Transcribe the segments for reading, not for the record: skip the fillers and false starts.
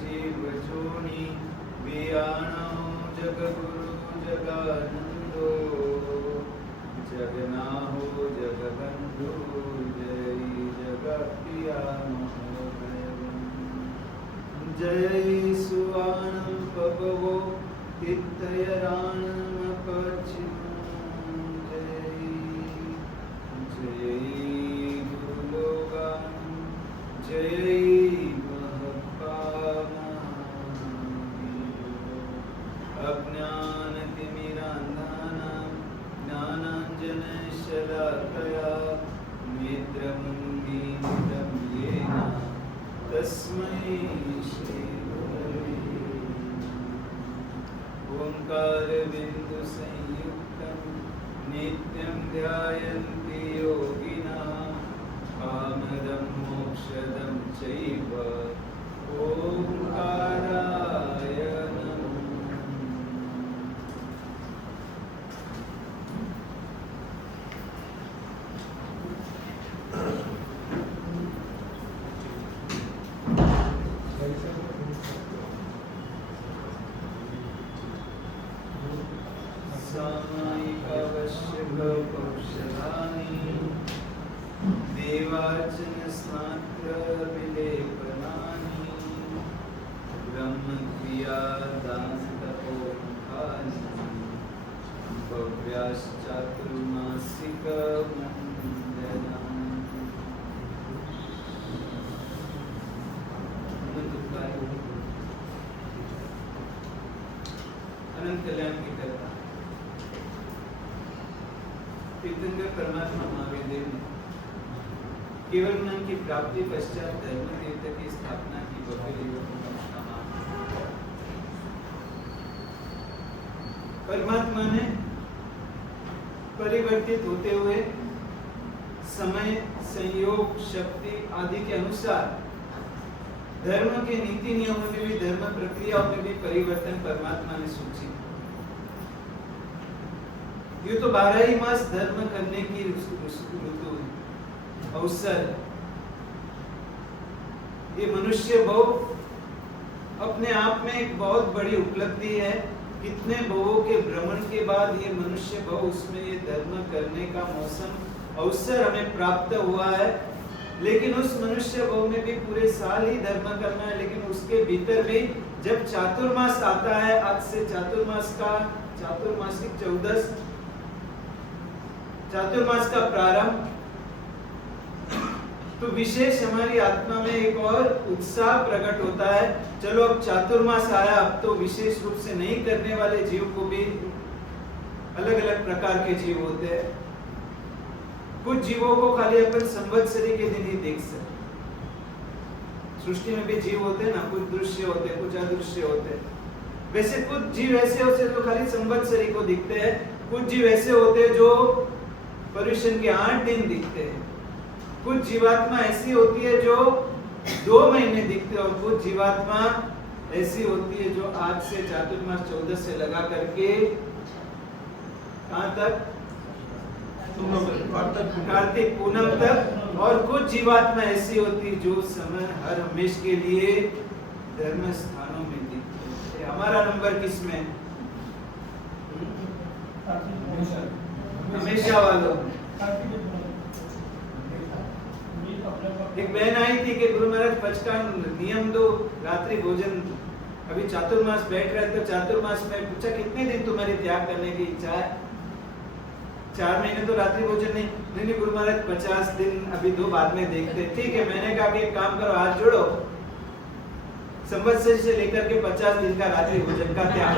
जीव जोनी वियाणो जगगुरु जगानंदो जगनाहो जगबंधु जय जगप्रिया जय सुवानं पवो तित्तयराणं पश्चिमं जय जय गुरुलोगानं जय अज्ञानतिमिरान्धानां ज्ञानाञ्जनशलाकया नेत्रमुन्मीलितं येन तस्मै श्रीगुरवे ओंकारबिन्दुसंयुक्तं नित्यं ध्यायन्ति योगिनः कामदं मोक्षदं चैव ओंकाराय नमः। सामायिकावश्यकौषधानि देवार्चनस्नात्रविलेपनानि ब्रह्मक्रियादानतपोमुखानि भव्याश्चातुर्मासिकमण्डनानि। अनंत कल्याण की कथा तीर्थंकर परमात्मा महावीर देव ने केवल ज्ञान की प्राप्ति पश्चात धर्म तीर्थ की स्थापना की परमात्मा ने परिवर्तित होते हुए समय संयोग शक्ति आदि के अनुसार धर्म के नीति नियमों में भी धर्म प्रक्रियाओं में भी परिवर्तन परमात्मा ने सोची। ये तो 12 ही मास धर्म करने की ऋतु अवसर। ये मनुष्य बहु अपने आप में एक बहुत बड़ी उपलब्धि है। कितने बहुओं के भ्रमण के बाद ये मनुष्य बहु उसमें ये धर्म करने का मौसम अवसर हमें प्राप्त हुआ है। लेकिन उस मनुष्य बहु में भी पूरे साल ही धर्म करना है। लेकिन उसके भीतर भी जब चातुर्मास आता है, आज से चातुर्मास का चातुर्मासिक 14 चातुर्मास का प्रारंभ, तो विशेष हमारी आत्मा में एक और उत्साह प्रकट होता है। चलो अब चातुर्मास आया, अब तो विशेष रूप से नहीं करने वाले जीव को भी अलग अलग प्रकार के जीव होते हैं। कुछ जीवों को खाली अपन संवत्सरी के दिन ही देख सकते। सृष्टि में भी जीव होते हैं ना, कुछ दृश्य होते हैं, कुछ अदृश्य होते हैं। वैसे कुछ जीव ऐसे होते हैं जो खाली संवत्सरी को दिखते हैं। कुछ जीव ऐसे होते हैं जो पर्युषण के 8 दिन दिखते हैं। कुछ जीवात्मा ऐसी होती है जो 2 महीने दिखते हैं, और कुछ जीवात्मा ऐसी होती है जो आज से चातुर्मास 14 से लगा करके कहां तक, कार्तिक पूनम तक। और कुछ जीवात्मा ऐसी होती है जो समय हर हमेश के लिए धर्म स्थानों में दिखती है। हमारा नंबर किस में? हमेशा वालों। एक बहन आई थी कि गुरु महाराज पचका नियम दो, रात्रि भोजन। अभी चातुर्मास बैठ रहे तो चातुर्मास में पूछा कितने दिन तुम्हारी त्याग करने की इच्छा है? 4 महीने तो रात्रि भोजन नहीं गुरु महाराज 50 दिन अभी 2 बाद में देखते। ठीक है, मैंने कहा कि एक काम करो, हाथ जोड़ो, संवत्सरी से लेकर के 50 दिन का रात्रि भोजन का त्याग।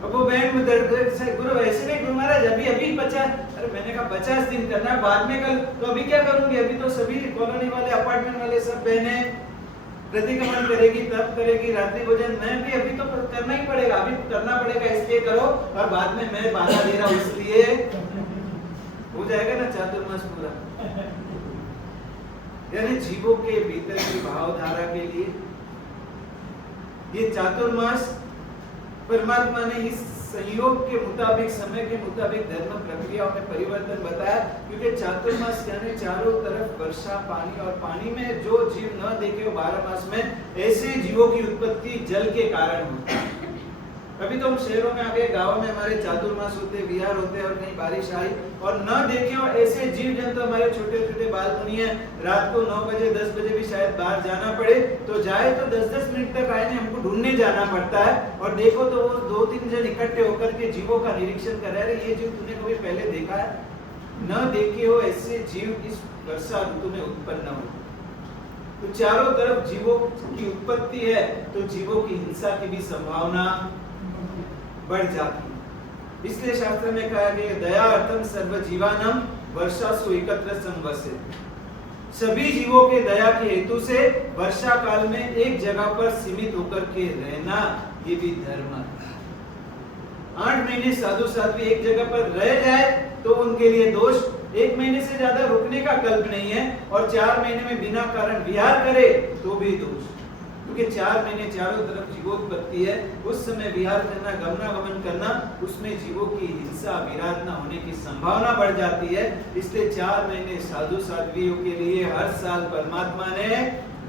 अब वो बहन में दर्द से, गुरु ऐसे नहीं गुरु महाराज अभी 50। अरे मैंने कहा 50 दिन करना, बाद में कल। तो अभी क्या करूंगी? अभी तो सभी कॉलोनी वाले, अपार्टमेंट वाले सब बहनें प्रतिक्रमण करेगी, तब करेगी, रात्रि भोजन। मैं भी अभी तो करना ही पड़ेगा, अभी करना पड़ेगा, इसलिए करो। और बाद में मैं बाधा दे रहा हूं, इसलिए हो जाएगा ना चातुर्मास पूरा। यानी जीवों के भीतर की भावधारा के लिए ये चातुर्मास परमात्मा ने इस संयोग के मुताबिक, समय के मुताबिक धर्म प्रक्रियाओं में परिवर्तन बताया, क्योंकि चातुर्मास यानी चारों तरफ वर्षा, पानी, और पानी में जो जीव न देखे हो 12 मास में, ऐसे जीवों की उत्पत्ति जल के कारण होती है। अभी तो हम शहरों में आ गए, गाँव में हमारे चातुर्मास होते, विहार होते, और कहीं बारिश आई और न देखे हो ऐसे जीव जंतु हमारे छोटे छोटे बाल बुनी है, रात को 9 बजे 10 बजे भी शायद बाहर जाना पड़े तो जाए तो 10-10 मिनट तक आए नहीं, हमको ढूंढने जाना पड़ता है, और देखो तो वो 2-3 जन इकट्ठे होकर के जीवों का निरीक्षण कर रहे हैं, ये जीव तूने कभी पहले देखा है? न देखे हो ऐसे जीव इस वर्षा ऋतु में उत्पन्न हो। तो चारों तरफ जीवों की उत्पत्ति है तो जीवों की हिंसा की भी संभावना बढ़ जाती है। इसलिए शास्त्र में कहा गया दया अर्थम सर्व जीवानम वर्षासु एकत्र संवसित। सभी जीवों के दया के हेतु से वर्षा काल में एक जगह पर सीमित होकर के रहना, ये भी धर्म है। 8 महीने साधु साध्वी एक जगह पर रह जाए तो उनके लिए दोष, 1 महीने से ज्यादा रुकने का कल्प नहीं है, और 4 महीने में बिना कारण विहार करे तो भी दोष, क्योंकि 4 महीने चारों तरफ जीवोत्पत्ति है, उस समय विहार करना, गमनागमन करना, उसमें जीवों की हिंसा विराधना होने की संभावना बढ़ जाती है। इसलिए 4 महीने साधु साध्वियों के लिए हर साल परमात्मा ने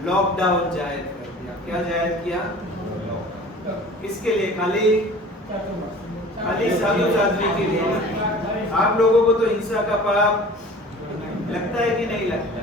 लॉकडाउन जाहिर कर दिया। क्या जाहिर किया? किसके लिए? खाली साधु साध्वी के लिए। आप लोगों को तो हिंसा का पाप लगता है कि नहीं लगता?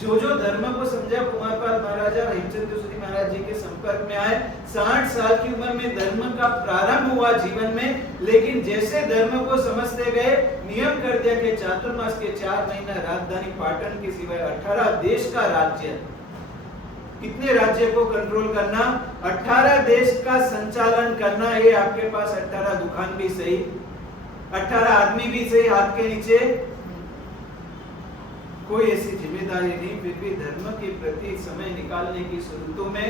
जो धर्म को समझा, कुमारपाल महाराजा हेमचंद जोशी महाराज जी के संपर्क में आए, 60 साल की उम्र में धर्म का प्रारंभ हुआ जीवन में, लेकिन जैसे धर्म को समझते गए, नियम कर दिया कि चातुर्मास के 4 महीना राजधानी पाटन के सिवाय 18 देश का राज्य, कितने राज्य को कंट्रोल करना? 18 देश का संचालन करना। ये आपके पास 18 दुकान भी सही, 18 आदमी भी सही, हाथ के नीचे कोई ऐसी जिम्मेदारी नहीं, फिर भी धर्म के प्रति समय निकालने की शुरुआत में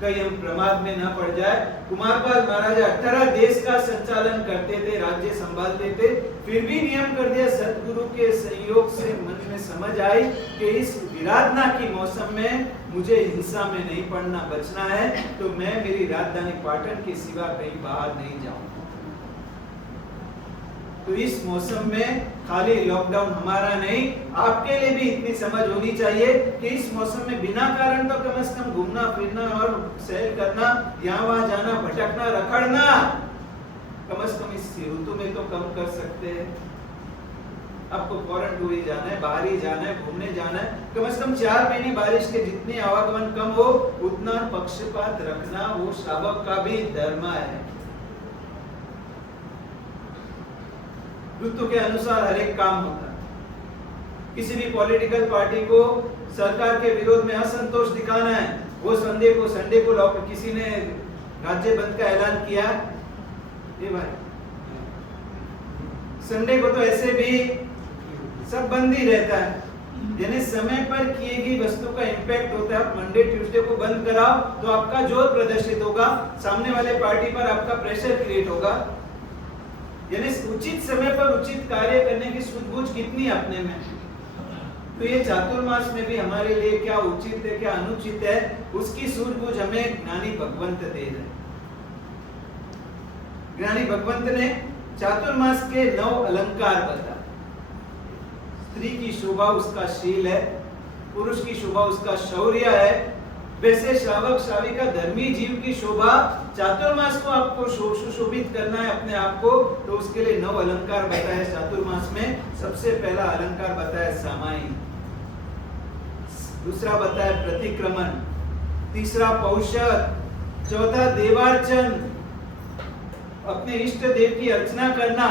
कहीं हम प्रमाद में न पड़ जाए। कुमारपाल महाराजा 18 देश का संचालन करते थे, राज्य संभालते थे, फिर भी नियम कर दिया, सद्गुरु के सहयोग से मन में समझ आई कि इस विराधना की मौसम में मुझे हिंसा में नहीं पड़ना, बचना है, तो मैं मेरी राजधानी पाटन के सिवा कहीं बाहर नहीं जाऊंगा। तो इस मौसम में खाली लॉकडाउन हमारा नहीं, आपके लिए भी इतनी समझ होनी चाहिए कि इस मौसम में बिना कारण तो कम से कम घूमना फिरना और सैर करना, यहाँ वहां जाना, भटकना, रखड़ना, कम से कम इस ऋतु में तो कम कर सकते हैं। आपको फॉरेन टूर ही जाना है, बाहर ही जाना है, घूमने जाना है, कम से कम 4 महीने बारिश के जितने आवागमन कम हो उतना पक्षपात रखना वो श्रावक का भी धर्म है। ऋतु के अनुसार हर एक काम होता है। किसी भी पॉलिटिकल पार्टी को सरकार के विरोध में असंतोष दिखाना है, वो संडे को लॉक, किसी ने राज्य बंद का ऐलान किया, ये भाई संडे को तो ऐसे भी सब बंद ही रहता है, यानी समय पर किए गई वस्तु का इंपैक्ट होता है। मंडे ट्यूसडे को बंद कराओ तो आपका जोर प्रदर्शित होगा, सामने वाले पार्टी पर आपका प्रेशर क्रिएट होगा, यानी उचित समय पर उचित कार्य करने की सूझबूझ कितनी अपने में। तो ये चातुर्मास में भी हमारे लिए क्या उचित है क्या अनुचित है, उसकी सूझबूझ हमें ज्ञानी भगवंत दे रहे। ज्ञानी भगवंत ने चातुर्मास के 9 अलंकार बताए। स्त्री की शोभा उसका शील है, पुरुष की शोभा उसका शौर्य है। वैसे श्रावक श्राविका धर्मी जीव की शोभा, चातुर्मास को आपको सुशोभित करना है अपने आप को, तो उसके लिए 9 अलंकार बताए चातुर्मास में। सबसे पहला अलंकार बताया सामाई, दूसरा बताया प्रतिक्रमण, तीसरा पौषध, चौथा देवार्चन, अपने इष्ट देव की अर्चना करना,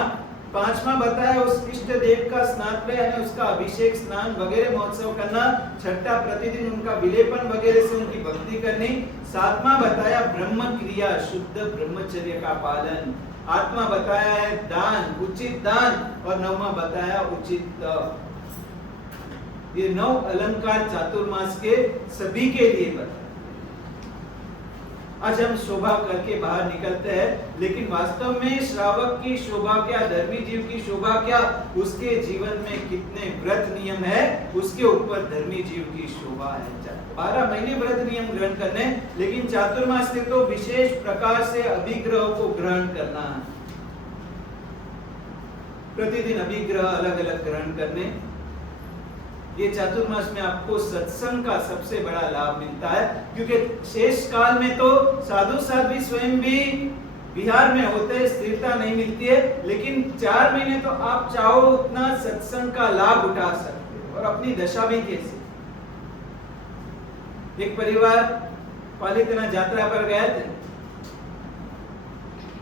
5वां बताया उस इष्ट देव का स्नान यानी उसका अभिषेक स्नान वगैरह महोत्सव करना, 6ठा प्रतिदिन उनका विलेपन वगैरह से उनकी भक्ति करनी, 7वां बताया ब्रह्म क्रिया शुद्ध ब्रह्मचर्य का पालन, 8वां बताया है दान उचित दान, और 9वां बताया उचित तप। ये 9 अलंकार चातुर्मास के सभी के लिए बताए। आज हम शोभा करके बाहर निकलते हैं, लेकिन वास्तव में श्रावक की शोभा क्या, धर्मी जीव की शोभा क्या, उसके जीवन में कितने व्रत नियम है, उसके ऊपर धर्मी जीव की शोभा है। 12 महीने व्रत नियम ग्रहण करने, लेकिन चातुर्मास में तो विशेष प्रकार से अभिग्रह को ग्रहण करना, प्रतिदिन अभिग्रह अलग अलग ग्रहण करने। ये चातुर्मास में आपको सत्संग का सबसे बड़ा लाभ मिलता है, क्योंकि शेष काल में तो साधु साध्वी स्वयं भी विहार में होते हैं, स्थिरता नहीं मिलती है, लेकिन 4 महीने तो आप चाहो उतना सत्संग का लाभ उठा सकते हो, और अपनी दशा भी कैसे। एक परिवार पालितना यात्रा पर गए थे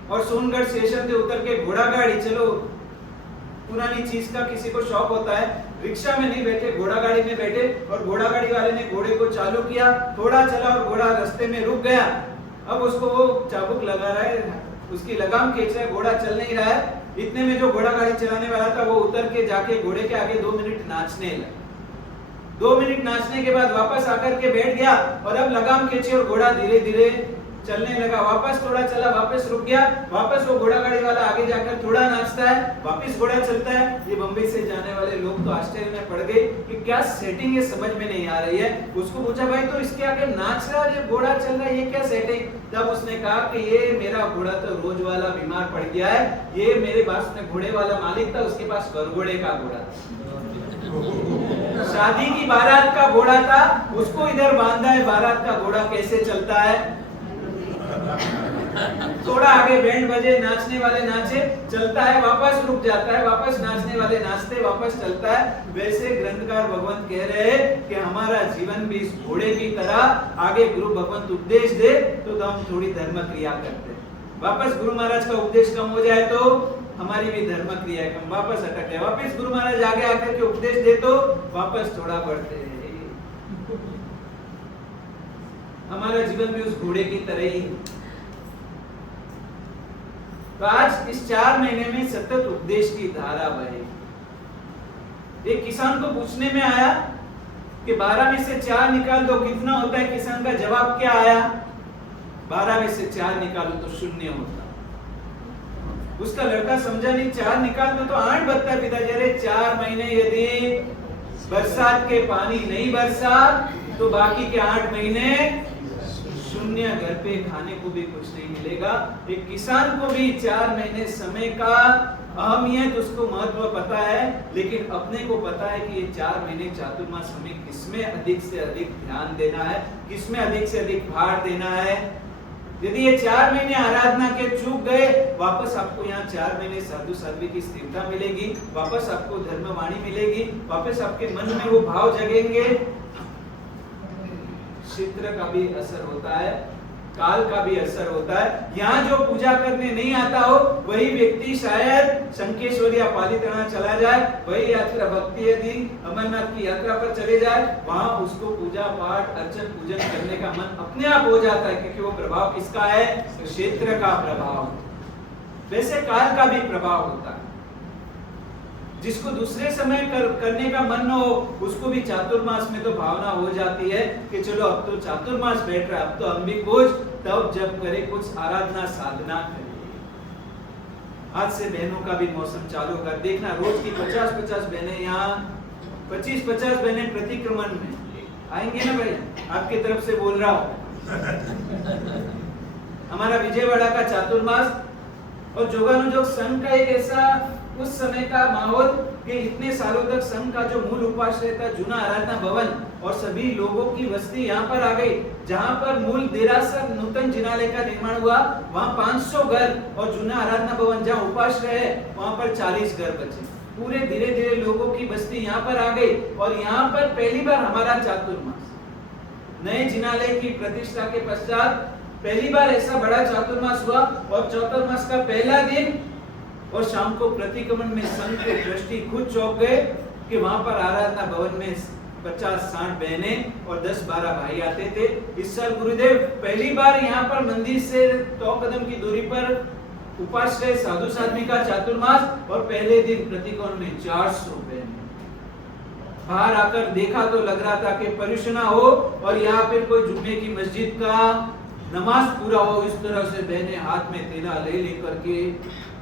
और सोनगढ़ स्टेशन से उतर के घोड़ा गाड़ी, चलो पुरानी चीज का किसी को शौक होता है, रिक्शा में नहीं बैठे, घोड़ा गाड़ी में बैठे, और घोड़ा गाड़ी वाले ने घोड़े को चालू किया, थोड़ा चला और घोड़ा रास्ते में रुक गया। अब उसको वो चाबुक लगा रहा है, उसकी लगाम खींच रहा है, घोड़ा चल नहीं रहा है। इतने में जो घोड़ा गाड़ी चलाने वाला था वो उतर के जाके घोड़े के आगे 2 मिनट नाचने लगा। 2 मिनट नाचने के बाद वापस आकर के बैठ गया, और अब लगाम खींची और घोड़ा धीरे धीरे चलने लगा। वापस थोड़ा चला, वापस रुक गया, वापस वो घोड़ा गाड़ी वाला आगे जाकर थोड़ा नाचता है, वापस घोड़ा चलता है। ये बम्बई से जाने वाले लोग तो आश्चर्य में पड़ गए कि क्या सेटिंग है, समझ में नहीं आ रही है। उसको पूछा, भाई तो इसके आगे नाच रहा है, ये घोड़ा चल रहा है, ये क्या सेटिंग? तब उसने कहा कि ये मेरा घोड़ा तो रोज वाला बीमार पड़ गया है, ये मेरे पास में घोड़े वाला मालिक था, उसके पास घोड़े का घोड़ा, शादी की बारात का घोड़ा था, उसको इधर बांधा है, बारात का घोड़ा कैसे चलता है। थोड़ा आगे बैंड बजे, नाचने वाले नाचे, चलता है, वापस रुक जाता है, वापस नाचने वाले नाचते, वापस चलता है। वैसे ग्रंथकार भगवंत कह रहे हैं कि हमारा जीवन भी इस घोड़े की तरह आगे गुरु भगवंत उपदेश दे तो हम थोड़ी धर्म क्रिया करते हैं, वापस गुरु महाराज का उपदेश कम हो जाए तो हमारी भी धर्म क्रिया कम, वापस अटक जाए, वापस गुरु महाराज आगे आकर के उपदेश दे तो वापस थोड़ा बढ़ते हैं। हमारा जीवन भी उस घोड़े की तरह ही। तो आज इस 4 महीने में सतत उपदेश की धारा बहे। एक किसान को पूछने में आया कि 12 में से 4 निकाल दो, कितना होता है? किसान का जवाब क्या आया? 12 में से 4 निकालो तो 0 होता। उसका लड़का समझा नहीं, 4 निकाल दो तो 8 बनता है। पिताजी, अरे 4 महीने यदि बरसात के पानी नहीं बरसा तो बाकी के 8 महीने 0, घर पे खाने को भी कुछ नहीं मिलेगा। एक किसान को भी 4 महीने समय का अहमियत, उसको महत्व पता है, लेकिन अपने को पता है कि ये 4 महीने चातुर्मास हमें किसमें अधिक से अधिक ध्यान देना है, किसमें अधिक से अधिक भार देना है। यदि ये 4 महीने आराधना के चूक गए, वापस आपको यहाँ 4 महीने साधु साध्वी की स्थिरता मिलेगी, वापस आपको धर्मवाणी मिलेगी, वापस आपके मन में वो भाव जगेंगे। क्षेत्र का भी असर होता है, काल का भी असर होता है। यहाँ जो पूजा करने नहीं आता हो वही व्यक्ति शायद शंकेश्वर या पालिताना चला जाए, वही यात्रा भक्ति यदि अमरनाथ की यात्रा पर चले जाए, वहां उसको पूजा पाठ अर्चन पूजन करने का मन अपने आप हो जाता है, क्योंकि वो प्रभाव किसका है? क्षेत्र का प्रभाव। वैसे काल का भी प्रभाव होता है। जिसको दूसरे समय करने का मन न हो, उसको भी चातुर्मास में तो भावना हो जाती है कि चलो अब तो चातुर्मास बैठ रहा है, अब तो हम भी कुछ तब जब करे, कुछ आराधना साधना करें। आज से बहनों का भी मौसम चालू होगा, देखना रोज की 50-50 बहनें यहाँ 25-50 बहनें प्रतिक्रमण में आएंगे ना भाई, आपकी तरफ से बोल रहा हूँ। हमारा विजयवाड़ा का चातुर्मास और जोगानुजोग संघ का एक ऐसा उस समय का माहौल कि इतने सालों तक संघ का जो मूल उपाश्रय था जूना आराधना भवन, और सभी लोगों की वस्ती यहाँ पर आ गई। जहाँ पर मूल देरासर नूतन जिनालय का निर्माण हुआ, वहाँ 500 घर, और जूना आराधना भवन जहाँ उपाश्रय है वहाँ पर 40 घर बचे। पूरे धीरे धीरे लोगों की बस्ती यहाँ पर आ गई, और यहाँ पर पहली बार हमारा चातुर्मास नए जिनालय की प्रतिष्ठा के पश्चात पहली बार ऐसा बड़ा चातुर्मास हुआ। और चातुर्मास का पहला दिन और शाम को प्रतिक्रमण में संघ के ट्रस्टी खुद चौंक गए कि वहां पर आराधना भवन में 50-60 बहनें और 10-12 भाई आते थे। इस साल गुरुदेव पहली बार यहाँ पर मंदिर से 100 कदम की दूरी पर उपाश्रय साधु साध्वी का चातुर्मास, और पहले दिन प्रतिक्रमण में 400 बहनें। बाहर आकर देखा तो लग रहा था कि पर्यूषणा हो और यहाँ पर कोई जुम्मे की मस्जिद का नमाज पूरा हो। इस तरह से बहनें हाथ में तेला ले लेकर के,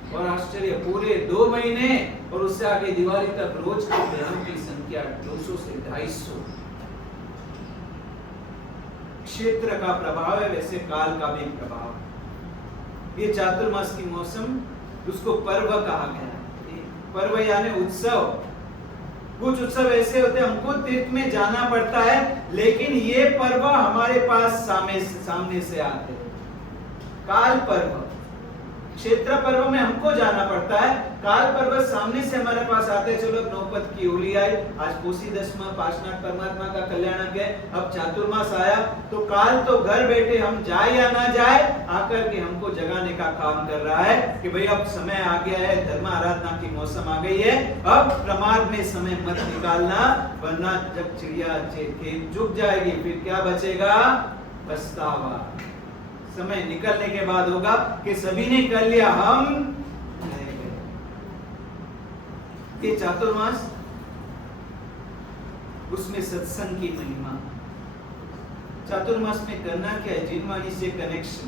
और आश्चर्य पूरे 2 महीने और उससे आगे दिवाली तक रोज की बहनों की संख्या 200 से 250। क्षेत्र का प्रभाव है, वैसे काल का भी प्रभाव। ये चातुर्मास की मौसम, उसको पर्व कहा गया है। पर्व यानी उत्सव। कुछ उत्सव ऐसे होते हैं हमको तीर्थ में जाना पड़ता है, लेकिन ये पर्व हमारे पास सामने से आते हैं। काल पर्व, क्षेत्र पर्व में हमको जाना पड़ता है, काल पर्व सामने से हमारे पास आते हैं। चलो नौपत की होली आई, आज कोसी दशमा, पार्श्वनाथ परमात्मा का कल्याण है, अब चातुर्मास आया, तो काल तो घर बैठे हम जाए या ना जाए आकर के हमको जगाने का काम कर रहा है कि भाई अब समय आ गया है, धर्म आराधना की मौसम आ गई है, अब प्रमाद में समय मत निकालना, वरना जब चिड़िया खेत चुग जाएगी फिर क्या बचेगा? पछतावा। समय निकलने के बाद होगा कि सभी ने कर लिया, हम रह गए। ये चातुर्मास, उसमें सत्संग की महिमा। चातुर्मास में करना क्या है? जिनवाणी से कनेक्शन,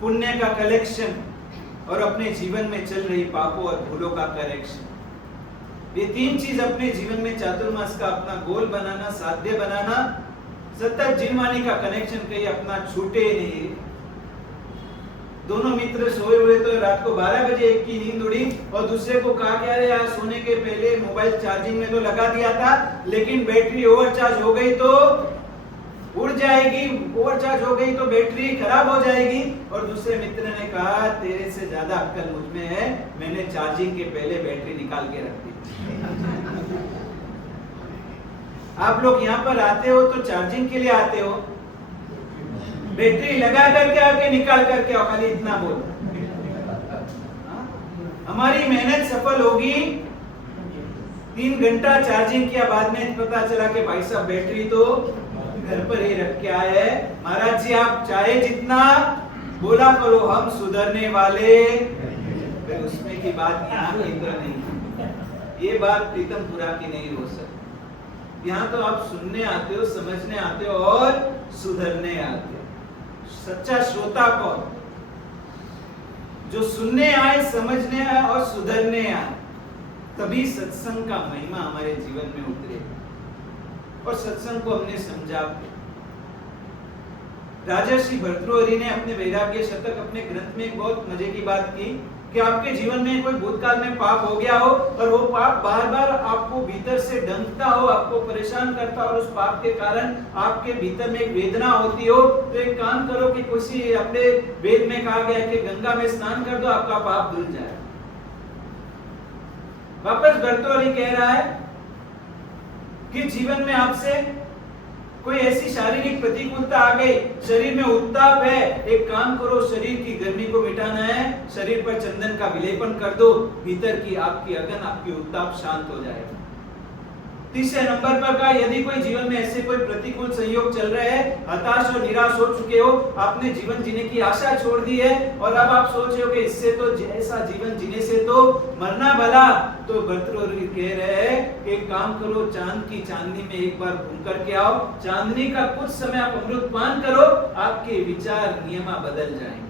पुण्य का कलेक्शन और अपने जीवन में चल रही पापों और भूलों का करेक्शन। ये तीन चीज अपने जीवन में चातुर्मास का अपना गोल बनाना, साध्य बनाना। सतत जिनवाणी का कनेक्शन कहीं अपना छूटे नहीं। दोनों मित्र सोए हुए तो रात को 12 बजे एक की नींद उड़ी और दूसरे को कहा क्या रे यार सोने के पहले मोबाइल चार्जिंग में तो लगा दिया था, लेकिन बैटरी ओवरचार्ज हो गई तो उड़ जाएगी, ओवरचार्ज हो गई तो बैटरी खराब हो जाएगी। और दूसरे मित्र ने कहा तेरे से ज्यादा अक्ल मुझ में है, मैंने चार्जिंग के पहले बैटरी निकाल के रख दी। आप लोग यहाँ पर आते हो तो चार्जिंग के लिए आते हो, बैटरी लगा करके आके निकाल करके आओ, खाली इतना बोल। हमारी मेहनत सफल होगी। 3 घंटा चार्जिंग किया, बाद में पता चला कि भाई साहब बैटरी तो घर पर ही रख के आए हैं। महाराज जी आप चाहे जितना बोला करो, हम सुधरने वाले, फिर उसमें की बात यहाँ की तो नहीं। ये बात प्रीतमपुरा की नहीं हो सकती। यहाँ तो आप सुनने आते हो, समझने आते हो और सुधरने आते हो। सच्चा श्रोता कौन? जो सुनने आए, समझने आए और सुधरने आए, तभी सत्संग का महिमा हमारे जीवन में उतरे। और सत्संग को हमने समझा। राजर्षि भर्तृहरि ने अपने वैराग्य शतक अपने ग्रंथ में एक बहुत मजे की बात की कि आपके जीवन में कोई भूतकाल में पाप हो गया हो और वो पाप बार बार आपको भीतर से डंकता हो, आपको परेशान करता हो और उस पाप के कारण आपके भीतर में एक वेदना होती हो, तो एक काम करो कि किसी अपने वेद में कहा गया कि गंगा में स्नान कर दो, आपका पाप धुल जाए। वापस भर्तृहरि कह रहा है कि जीवन में आपसे कोई ऐसी शारीरिक प्रतिकूलता आ गई, शरीर में उत्ताप है, एक काम करो, शरीर की गर्मी को मिटाना है, शरीर पर चंदन का विलेपन कर दो, भीतर की आपकी अगन, आपकी उत्ताप शांत हो जाएगा। तीसरे नंबर पर कहा यदि कोई जीवन में ऐसे कोई प्रतिकूल संयोग चल रहे हैं, हताश और निराश हो चुके हो, आपने जीवन जीने की आशा छोड़ दी है और अब आप सोच रहे हो कि इससे तो ऐसा जीवन जीने से तो मरना भला, तो भर्तृहरि कह रहे हैं कि एक काम करो, चांद की चांदनी में एक बार घूम करके आओ, चांदनी का कुछ समय आप अमृत पान करो, आपके विचार नियमा बदल जाएंगे,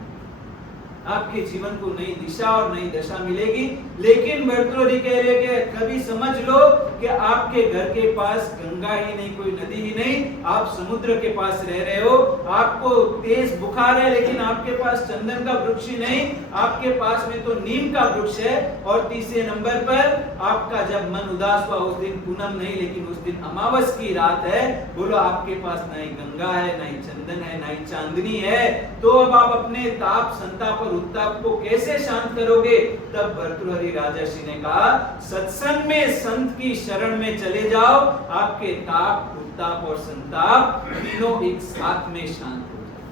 आपके जीवन को नई दिशा और नई दशा मिलेगी। लेकिन भर्तृहरि कह रहे कि कभी समझ लो कि आपके घर के पास गंगा ही नहीं, कोई नदी ही नहीं, आप समुद्र के पास रह रहे हो, आपको तेज बुखार है लेकिन आपके पास चंदन का वृक्ष ही नहीं, आपके पास में तो नीम का वृक्ष है। और तीसरे नंबर पर आपका जब मन उदास हुआ, उस दिन पूनम नहीं लेकिन उस दिन अमावस की रात है, बोलो आपके पास न ही गंगा है, न ही चंदन है, न ही चांदनी है, तो अब आप अपने ताप संताप और उत्ताप को कैसे शांत करोगे? तब भर्तृहरि राजर्षि ने कहा सत्संग में संत की शरण में चले जाओ, आपके ताप उत्ताप और संताप तीनों एक साथ में शांत हो जाए।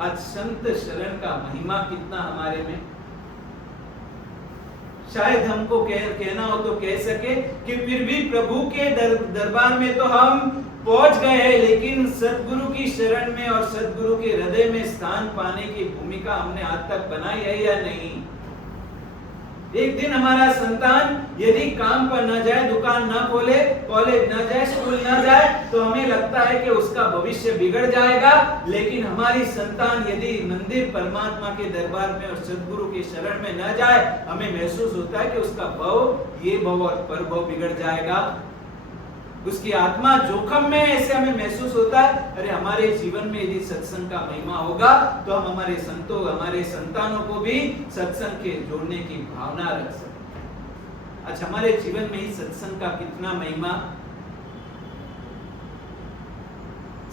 आज संत शरण का महिमा कितना हमारे में। शायद हमको कहना हो तो कह सके कि फिर भी प्रभु के दरबार में तो हम पहुंच गए हैं, लेकिन सद्गुरु की शरण में और सद्गुरु के हृदय में स्थान पाने की भूमिका हमने आज तक बनाई है या नहीं? एक दिन हमारा संतान यदि काम पर न जाए, दुकान न खोले, कॉलेज न जाए, स्कूल न जाए, तो हमें लगता है कि उसका भविष्य बिगड़ जाएगा। लेकिन हमारी संतान यदि मंदिर परमात्मा के दरबार में और सद्गुरु के शरण में न जाए, हमें महसूस होता है कि उसका भव, ये भव और परभव बिगड़ जाएगा। उसकी आत्मा जोखिम में ऐसे हमें महसूस होता है, अरे हमारे जीवन में यदि सत्संग का महिमा होगा तो हम हमारे संतों, हमारे संतानों को भी सत्संग के जोड़ने की भावना रख सकते। अच्छा, हमारे जीवन में ही सत्संग का कितना महिमा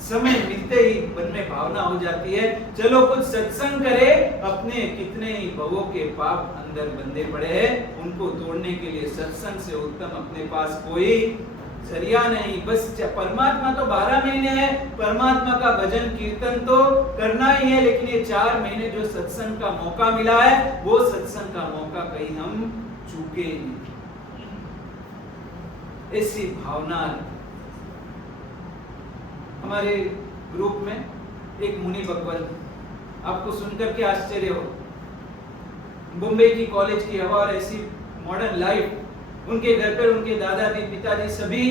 समय मिलते ही मन में भावना हो जाती है, चलो कुछ सत्संग करे, अपने कितने ही भवों के पाप अंदर बंधे पड़े हैं, उनको तोड़ने के लिए सत्संग से उत्तम अपने पास कोई जरिया नहीं। बस परमात्मा तो 12 महीने है, परमात्मा का भजन कीर्तन तो करना ही है, लेकिन ये 4 महीने जो सत्संग का मौका मिला है, वो सत्संग का मौका कहीं हम चूके नहीं। ऐसी भावना हमारे ग्रुप में एक मुनि भगवत, आपको सुनकर के आश्चर्य हो, मुंबई की कॉलेज की हवा और ऐसी मॉडर्न लाइफ, उनके घर पर उनके दादाजी पिताजी सभी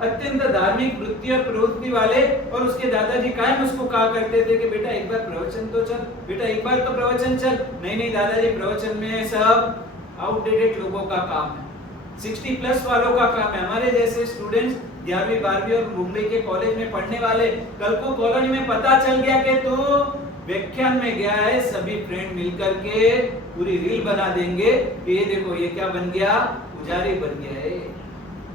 अत्यंत धार्मिक वृत्ति और प्रवृत्ति वाले, और उसके दादाजी कायम उसको कहा करते थे कि बेटा एक बार प्रवचन तो चल, बेटा एक बार तो प्रवचन चल। नहीं नहीं दादाजी, प्रवचन में सब आउटडेटेड लोगों का काम है, 60+ वालों का काम है। हमारे जैसे स्टूडेंट्स 11वीं 12वीं और मुंबई के कॉलेज में पढ़ने वाले, कल को कॉलोनी में पता चल गया कि तू व्याख्यान में गया है, सभी फ्रेंड मिलकर के पूरी रील बना देंगे कि ये देखो ये क्या बन गया, पुजारी बन गया है,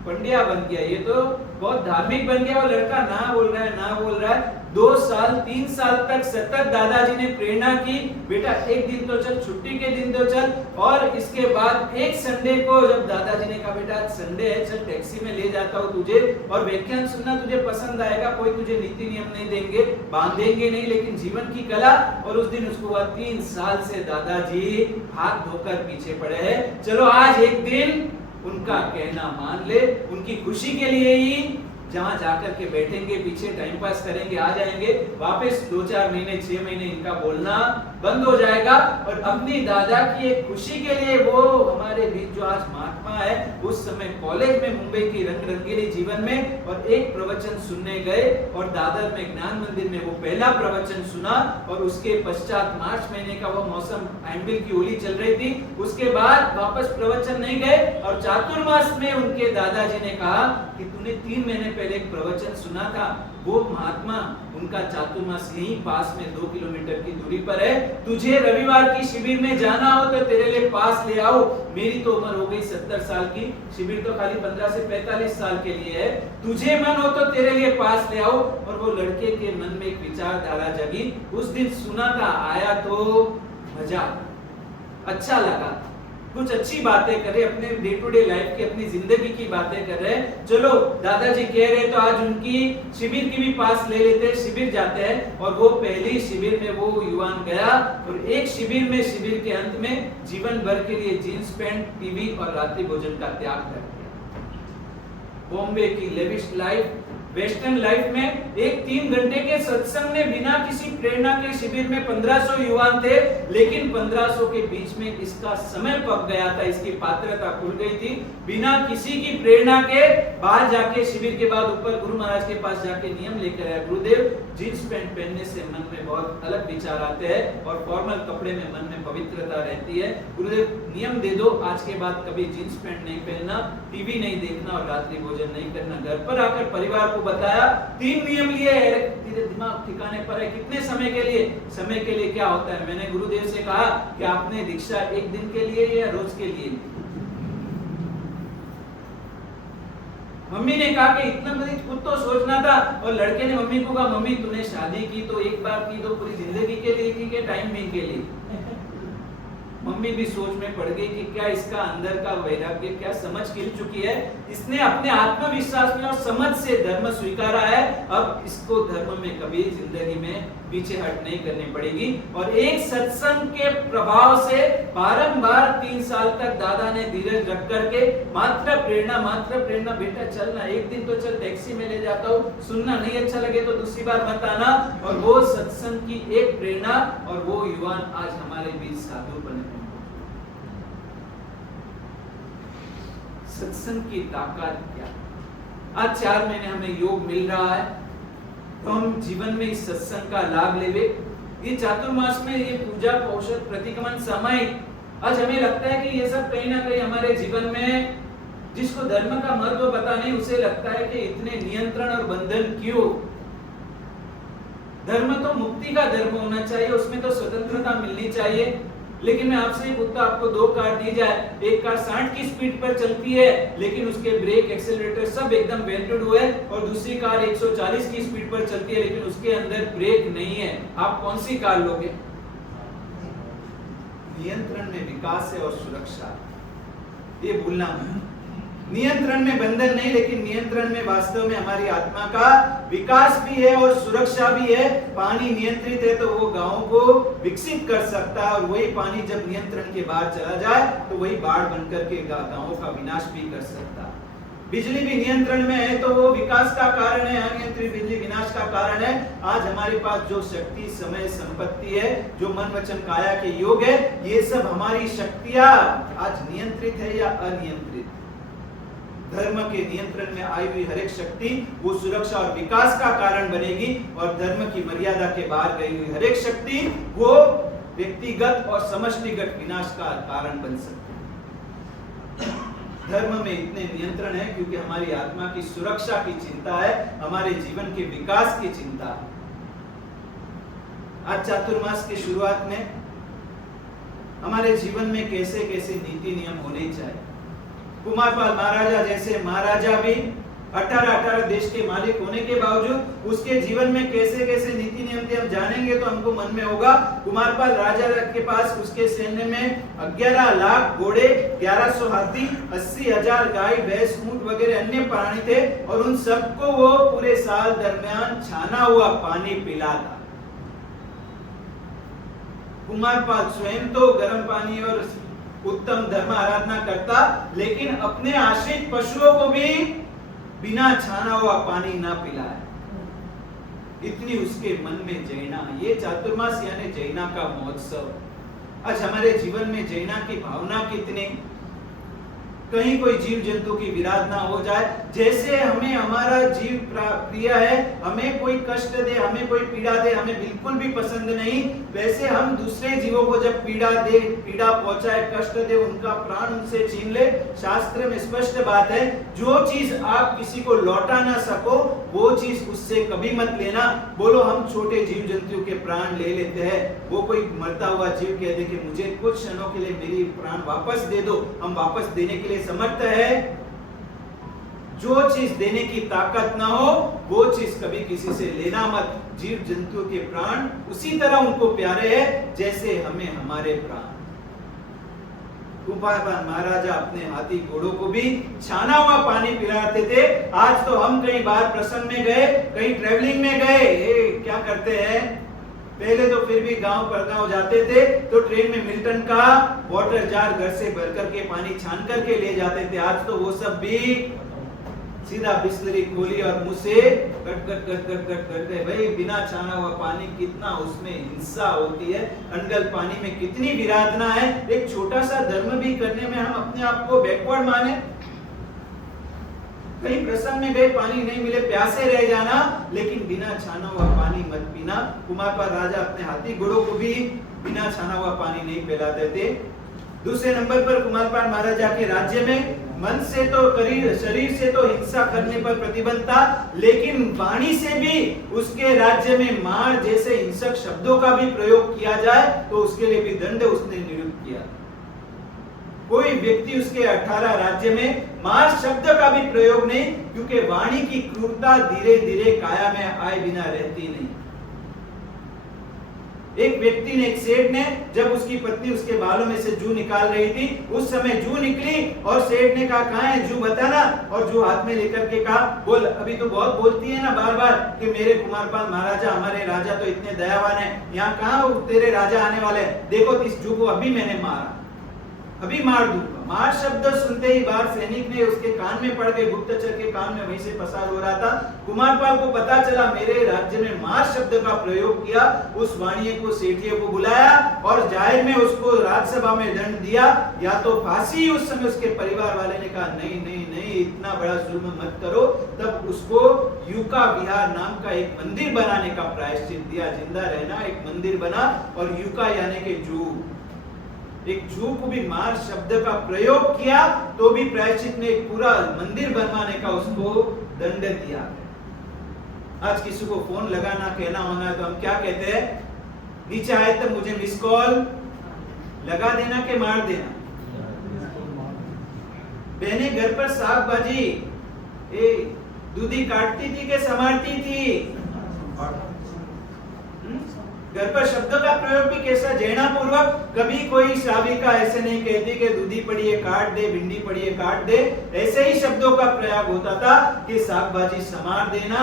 पंडिया बन गया, ये तो बहुत धार्मिक बन गया। वो लड़का ना बोल रहा है, ना बोल रहा है। 2 साल 3 साल तक सतत दादाजी ने प्रेरणा की, बेटा एक दिन तो चल, छुट्टी के दिन तो चल। और इसके बाद एक संडे को जब दादाजी ने कहा बेटा आज संडे है, चल टैक्सी में ले जाता हूँ तुझे, और व्याख्यान सुनना तुझे पसंद आएगा, कोई तुझे नीति नियम नहीं देंगे, बांधेंगे नहीं, लेकिन जीवन की कला। और उस दिन उसको हुआ 3 साल से दादाजी हाथ धोकर पीछे पड़े हैं, चलो आज एक दिन उनका कहना मान ले, उनकी खुशी के लिए ही जहां जाकर के बैठेंगे, पीछे टाइम पास करेंगे, आ जाएंगे वापस। 2-4 महीने 6 महीने इनका बोलना बंद हो जाएगा, और अपनी दादा की एक खुशी के लिए वो हमारे बीच जो आज महात्मा है, उस समय कॉलेज में मुंबई की रंग रंगीली जीवन में, और एक प्रवचन सुनने गए, और दादर में ज्ञान मंदिर में वो पहला प्रवचन सुना। और उसके पश्चात मार्च महीने का वो मौसम, एम्बिल की होली चल रही थी, उसके बाद वापस प्रवचन नहीं गए। और चातुर्मास में उनके दादाजी ने कहा कि तूने 3 महीने पहले एक प्रवचन सुना था, वो महात्मा उनका चातुर्मास यहीं पास में 2 किलोमीटर की दूरी पर है, तुझे रविवार की शिविर में जाना हो तो तेरे लिए पास ले आओ। मेरी तो उम्र हो गई 70 साल की, शिविर तो खाली 15 से 45 साल के लिए है, तुझे मन हो तो तेरे लिए पास ले आओ। और वो लड़के के मन में एक विचारधारा जगी, उस दिन सुना था, आया तो मजा, अच्छा लगा, कुछ अच्छी बातें करे, अपने डे टू डे लाइफ की, अपनी जिंदगी की बातें कर रहे हैं। चलो दादाजी कह रहे तो आज उनकी शिविर की भी पास ले लेते हैं, शिविर जाते हैं। और वो पहली शिविर में वो युवान गया, और एक शिविर में, शिविर के अंत में जीवन भर के लिए जींस पैंट, टीवी और रात्रि भोजन का त्याग कर दिया। बॉम्बे की लेविश लाइफ, वेस्टर्न लाइफ में एक 3 घंटे के सत्संग ने बिना किसी प्रेरणा के शिविर में 1500 युवान थे, लेकिन 1500 के बीच में इसका समय पक गया था, इसकी पात्रता खुल गई थी। बिना किसी की प्रेरणा के बाहर जाके शिविर के बाद ऊपर गुरु महाराज के पास जाके नियम लेकर आया, गुरुदेव जींस पैंट पहनने से मन में बहुत अलग विचार आते हैं, और फॉर्मल कपड़े में मन में पवित्रता रहती है। गुरुदेव नियम दे दो, आज के बाद कभी जींस पैंट नहीं पहनना, टीवी नहीं देखना और रात्रि भोजन नहीं करना। घर पर आकर परिवार को बताया, 3 नियम लिए, तेरे दिमाग ठिकाने पर है, कितने समय के लिए? समय के लिए क्या होता है? मैंने गुरुदेव से कहा कि आपने दीक्षा 1 दिन के लिए या रोज के लिए? मम्मी ने कहा कि इतना मुझे खुद तो सोचना था, और लड़के ने मम्मी को कहा मम्मी तूने शादी की तो एक बार की, तो पूरी जिंदगी के लिए की, के टाइम भी के लिए? मम्मी भी सोच में पड़ गई कि क्या इसका अंदर का वैराग्य, क्या समझ खिल चुकी है, इसने अपने आत्मविश्वास में और समझ से धर्म स्वीकारा है, अब इसको धर्म में कभी जिंदगी में पीछे हट नहीं करनी पड़ेगी। और एक सत्संग के प्रभाव से बारंबार 3 साल तक दादा ने धीरज रख करके मात्र प्रेरणा, बेटा चलना, एक दिन तो चल, टैक्सी में ले जाता हूँ, सुनना नहीं अच्छा लगे तो दूसरी बार मत आना। और वो सत्संग की एक प्रेरणा, और वो युवान आज हमारे बीच साधु बने। सत्संग की ताकत क्या? आज 4 महीने हमें योग मिल रहा है, तो हम जीवन में इस सत्संग का लाभ लेवे। ये चातुर्मास में ये पूजा, औषध, प्रतिक्रमण, सामायिक, आज हमें लगता है कि ये सब कहीं ना कहीं हमारे जीवन में जिसको धर्म का महत्व पता नहीं, उसे लगता है कि इतने नियंत्रण और बंधन क्यों। धर्म तो मुक्ति का धर्म होना चाहिए, उसमें तो स्वतंत्रता मिलनी चाहिए। लेकिन मैं आपसे पूछता, आपको दो कार दी जाए, एक कार 60 की स्पीड पर चलती है लेकिन उसके ब्रेक एक्सेलरेटर सब एकदम वेल्डेड हुए, और दूसरी कार 140 की स्पीड पर चलती है लेकिन उसके अंदर ब्रेक नहीं है, आप कौन सी कार लोगे? नियंत्रण में विकास है और सुरक्षा, ये भूलना मत। नियंत्रण में बंधन नहीं, लेकिन नियंत्रण में वास्तव में हमारी आत्मा का विकास भी है और सुरक्षा भी है। पानी नियंत्रित है तो वो गांव को विकसित कर सकता है, और वही पानी जब नियंत्रण के बाहर चला जाए तो वही बाढ़ बनकर के गांवों का विनाश भी कर सकता है। बिजली भी नियंत्रण में है तो वो विकास का कारण है, अनियंत्रित बिजली विनाश का कारण है। आज हमारे पास जो शक्ति, समय, संपत्ति है, जो मन वचन काया के योग है, ये सब हमारी शक्तियां आज नियंत्रित है या अनियंत्रित? धर्म के नियंत्रण में आई हुई हर एक शक्ति वो सुरक्षा और विकास का कारण बनेगी, और धर्म की मर्यादा के बाहर गई हुई हर एक शक्ति वो व्यक्तिगत और समष्टिगत विनाश का कारण बन सकती है। धर्म में इतने नियंत्रण है क्योंकि हमारी आत्मा की सुरक्षा की चिंता है, हमारे जीवन के विकास की चिंता है। आज चातुर्मास की शुरुआत में हमारे जीवन में कैसे कैसे नीति नियम होने चाहिए। कुमारपाल महाराजा जैसे महाराजा भी 18 देश के मालिक होने के बावजूद उसके जीवन में कैसे कैसे नीति नियम थे, हम जानेंगे तो हमको मन में होगा। कुमारपाल राजा के पास उसके सैन्य में 11 लाख घोड़े, 1100 हाथी, 80,000 गाय, भैंस, ऊंट वगैरह अन्य प्राणी थे, और उन सबको वो पूरे साल दरमियान छाना हुआ पानी पिलाता। कुमारपाल स्वयं तो गर्म पानी और उत्तम धर्म आराधना करता, लेकिन अपने आश्रित पशुओं को भी बिना छाना हुआ पानी ना पिलाया। इतनी उसके मन में जैना। ये चातुर्मास यानी जैना का महोत्सव। आज हमारे जीवन में जैना की भावना कितनी, कहीं कोई जीव जंतु की विराधना हो जाए, जैसे हमें हमारा जीव प्रिय है, हमें कोई कष्ट दे, हमें कोई पीड़ा दे, हमें बिल्कुल भी पसंद नहीं, वैसे हम दूसरे जीवों को जब पीड़ा दे, पीड़ा पहुंचाए, कष्ट दे, उनका प्राण उनसे छीन ले, शास्त्र में स्पष्ट बात है, जो चीज आप किसी को लौटा ना सको वो चीज उससे कभी मत लेना। बोलो हम छोटे जीव जंतु के प्राण ले लेते हैं, वो कोई मरता हुआ जीव कह दे कि मुझे कुछ क्षणों के लिए मेरी प्राण वापस दे दो, हम वापस देने के लिए समर्थ है। जो चीज देने की ताकत ना हो वो चीज कभी किसी से लेना मत। जीव जंतु के प्राण उसी तरह उनको प्यारे हैं जैसे हमें हमारे प्राण। कुमारपाल महाराजा अपने हाथी घोड़ों को भी छाना हुआ पानी पिलाते थे। आज तो हम कहीं बाहर प्रसंग में गए, कहीं ट्रेवलिंग में गए, क्या करते हैं, पहले तो फिर भी गांव पर गांव जाते थे तो ट्रेन में मिल्टन का वाटर जार घर से भर करके पानी छान करके ले जाते थे। आज तो वो सब भी सीधा बिस्लरी खोली और मुंह से कट करते। भाई बिना छाना हुआ पानी, कितना उसमें हिंसा होती है, अनगल पानी में कितनी विराधना है। एक छोटा सा धर्म भी करने में हम अपने आप को बैकवर्ड माने। कहीं प्रसंग में गए, पानी नहीं मिले, प्यासे रह जाना, लेकिन बिना छाना हुआ पानी मत पीना। कुमारपाल राजा अपने हाथी घोड़ों को भी बिना छाना हुआ पानी नहीं पिलाते थे। दूसरे नंबर पर कुमारपाल महाराजा के राज्य में मन से तो शरीर से तो हिंसा करने पर प्रतिबंध था, लेकिन वाणी से भी उसके राज्य में मार जैसे हिंसक शब्दों का भी प्रयोग किया जाए तो उसके लिए भी दंड उसने नियुक्त किया। कोई व्यक्ति उसके 18 राज्य में मार शब्द का भी प्रयोग नहीं, क्योंकि वाणी की क्रूरता धीरे धीरे काया में आए बिना रहती नहीं। एक व्यक्ति ने, एक सेठ ने, जब उसकी पत्नी उसके बालों में से जू निकाल रही थी, उस समय जू निकली और सेठ ने कहा कहाँ है जू, बताना। और जू हाथ में लेकर के कहा, बोल, अभी तो बहुत बोलती है ना बार बार कि मेरे कुमारपाल महाराजा, हमारे राजा तो इतने दयावान है, यहाँ कहाँ तेरे राजा आने वाले हैं, देखो इस जू को अभी मैंने मारा, अभी मार दूंगा। मार शब्द सुनते ही बाहर सैनिक ने उसके कान में पड़ गए, गुप्तचर के कान में वहीं से पसार हो रहा था। कुमारपाल को पता चला मेरे राज्य में मार शब्द का प्रयोग किया। उस वाणिये को, सेठिये को बुलाया और जाहिर में उसको राज्यसभा में दंड दिया, या तो फांसी। उस समय उसके परिवार वाले ने कहा नहीं नहीं नहीं, इतना बड़ा जुल्म मत करो। तब उसको यूका विहार नाम का एक मंदिर बनाने का प्रायश्चित दिया। जिंदा रहना, एक मंदिर बना, और यूका यानी कि जू, एक जू को भी मार शब्द का प्रयोग किया तो भी प्रायश्चित ने एक पूरा मंदिर बनवाने का उसको दंड दिया। आज किसी को फोन लगाना कहना होना है तो हम क्या कहते हैं, नीचे आए तो मुझे मिस कॉल लगा देना के मार देना। बहने घर पर साग भाजी दूधी काटती थी के संभालती थी? घर पर शब्दों का प्रयोग भी कैसा जैना पूर्वक। कभी कोई श्राविका ऐसे नहीं कहती कि दूधी पड़ी है काट दे, भिंडी पड़ी है काट दे। ऐसे ही शब्दों का प्रयोग होता था कि साग भाजी संभाल देना।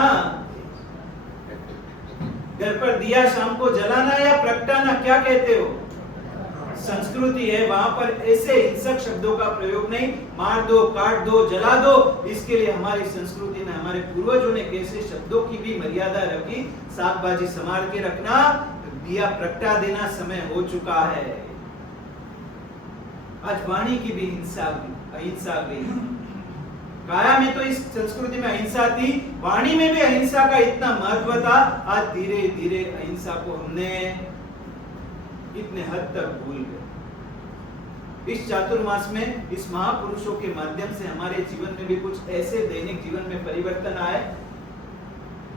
घर पर दिया शाम को जलाना या प्रगटाना क्या कहते हो? संस्कृति है, वहां पर ऐसे हिंसक शब्दों का प्रयोग नहीं। मार दो, काट दो, जला दो। इसके लिए हमारी संस्कृति में हमारे पूर्वजों ने कैसे शब्दों की भी मर्यादा रखी। साग भाजी संभाल के रखना, दिया प्रगटा देना समय हो चुका है। आज वाणी की भी अहिंसा गई। काया में तो इस संस्कृति में अहिंसा थी, वाणी में भी अहिंसा का इतना महत्व था। आज धीरे धीरे अहिंसा को हमने इतने हद तक भूल गए। इस चातुर्मास में इस महापुरुषों के माध्यम से हमारे जीवन में भी कुछ ऐसे दैनिक जीवन में परिवर्तन आए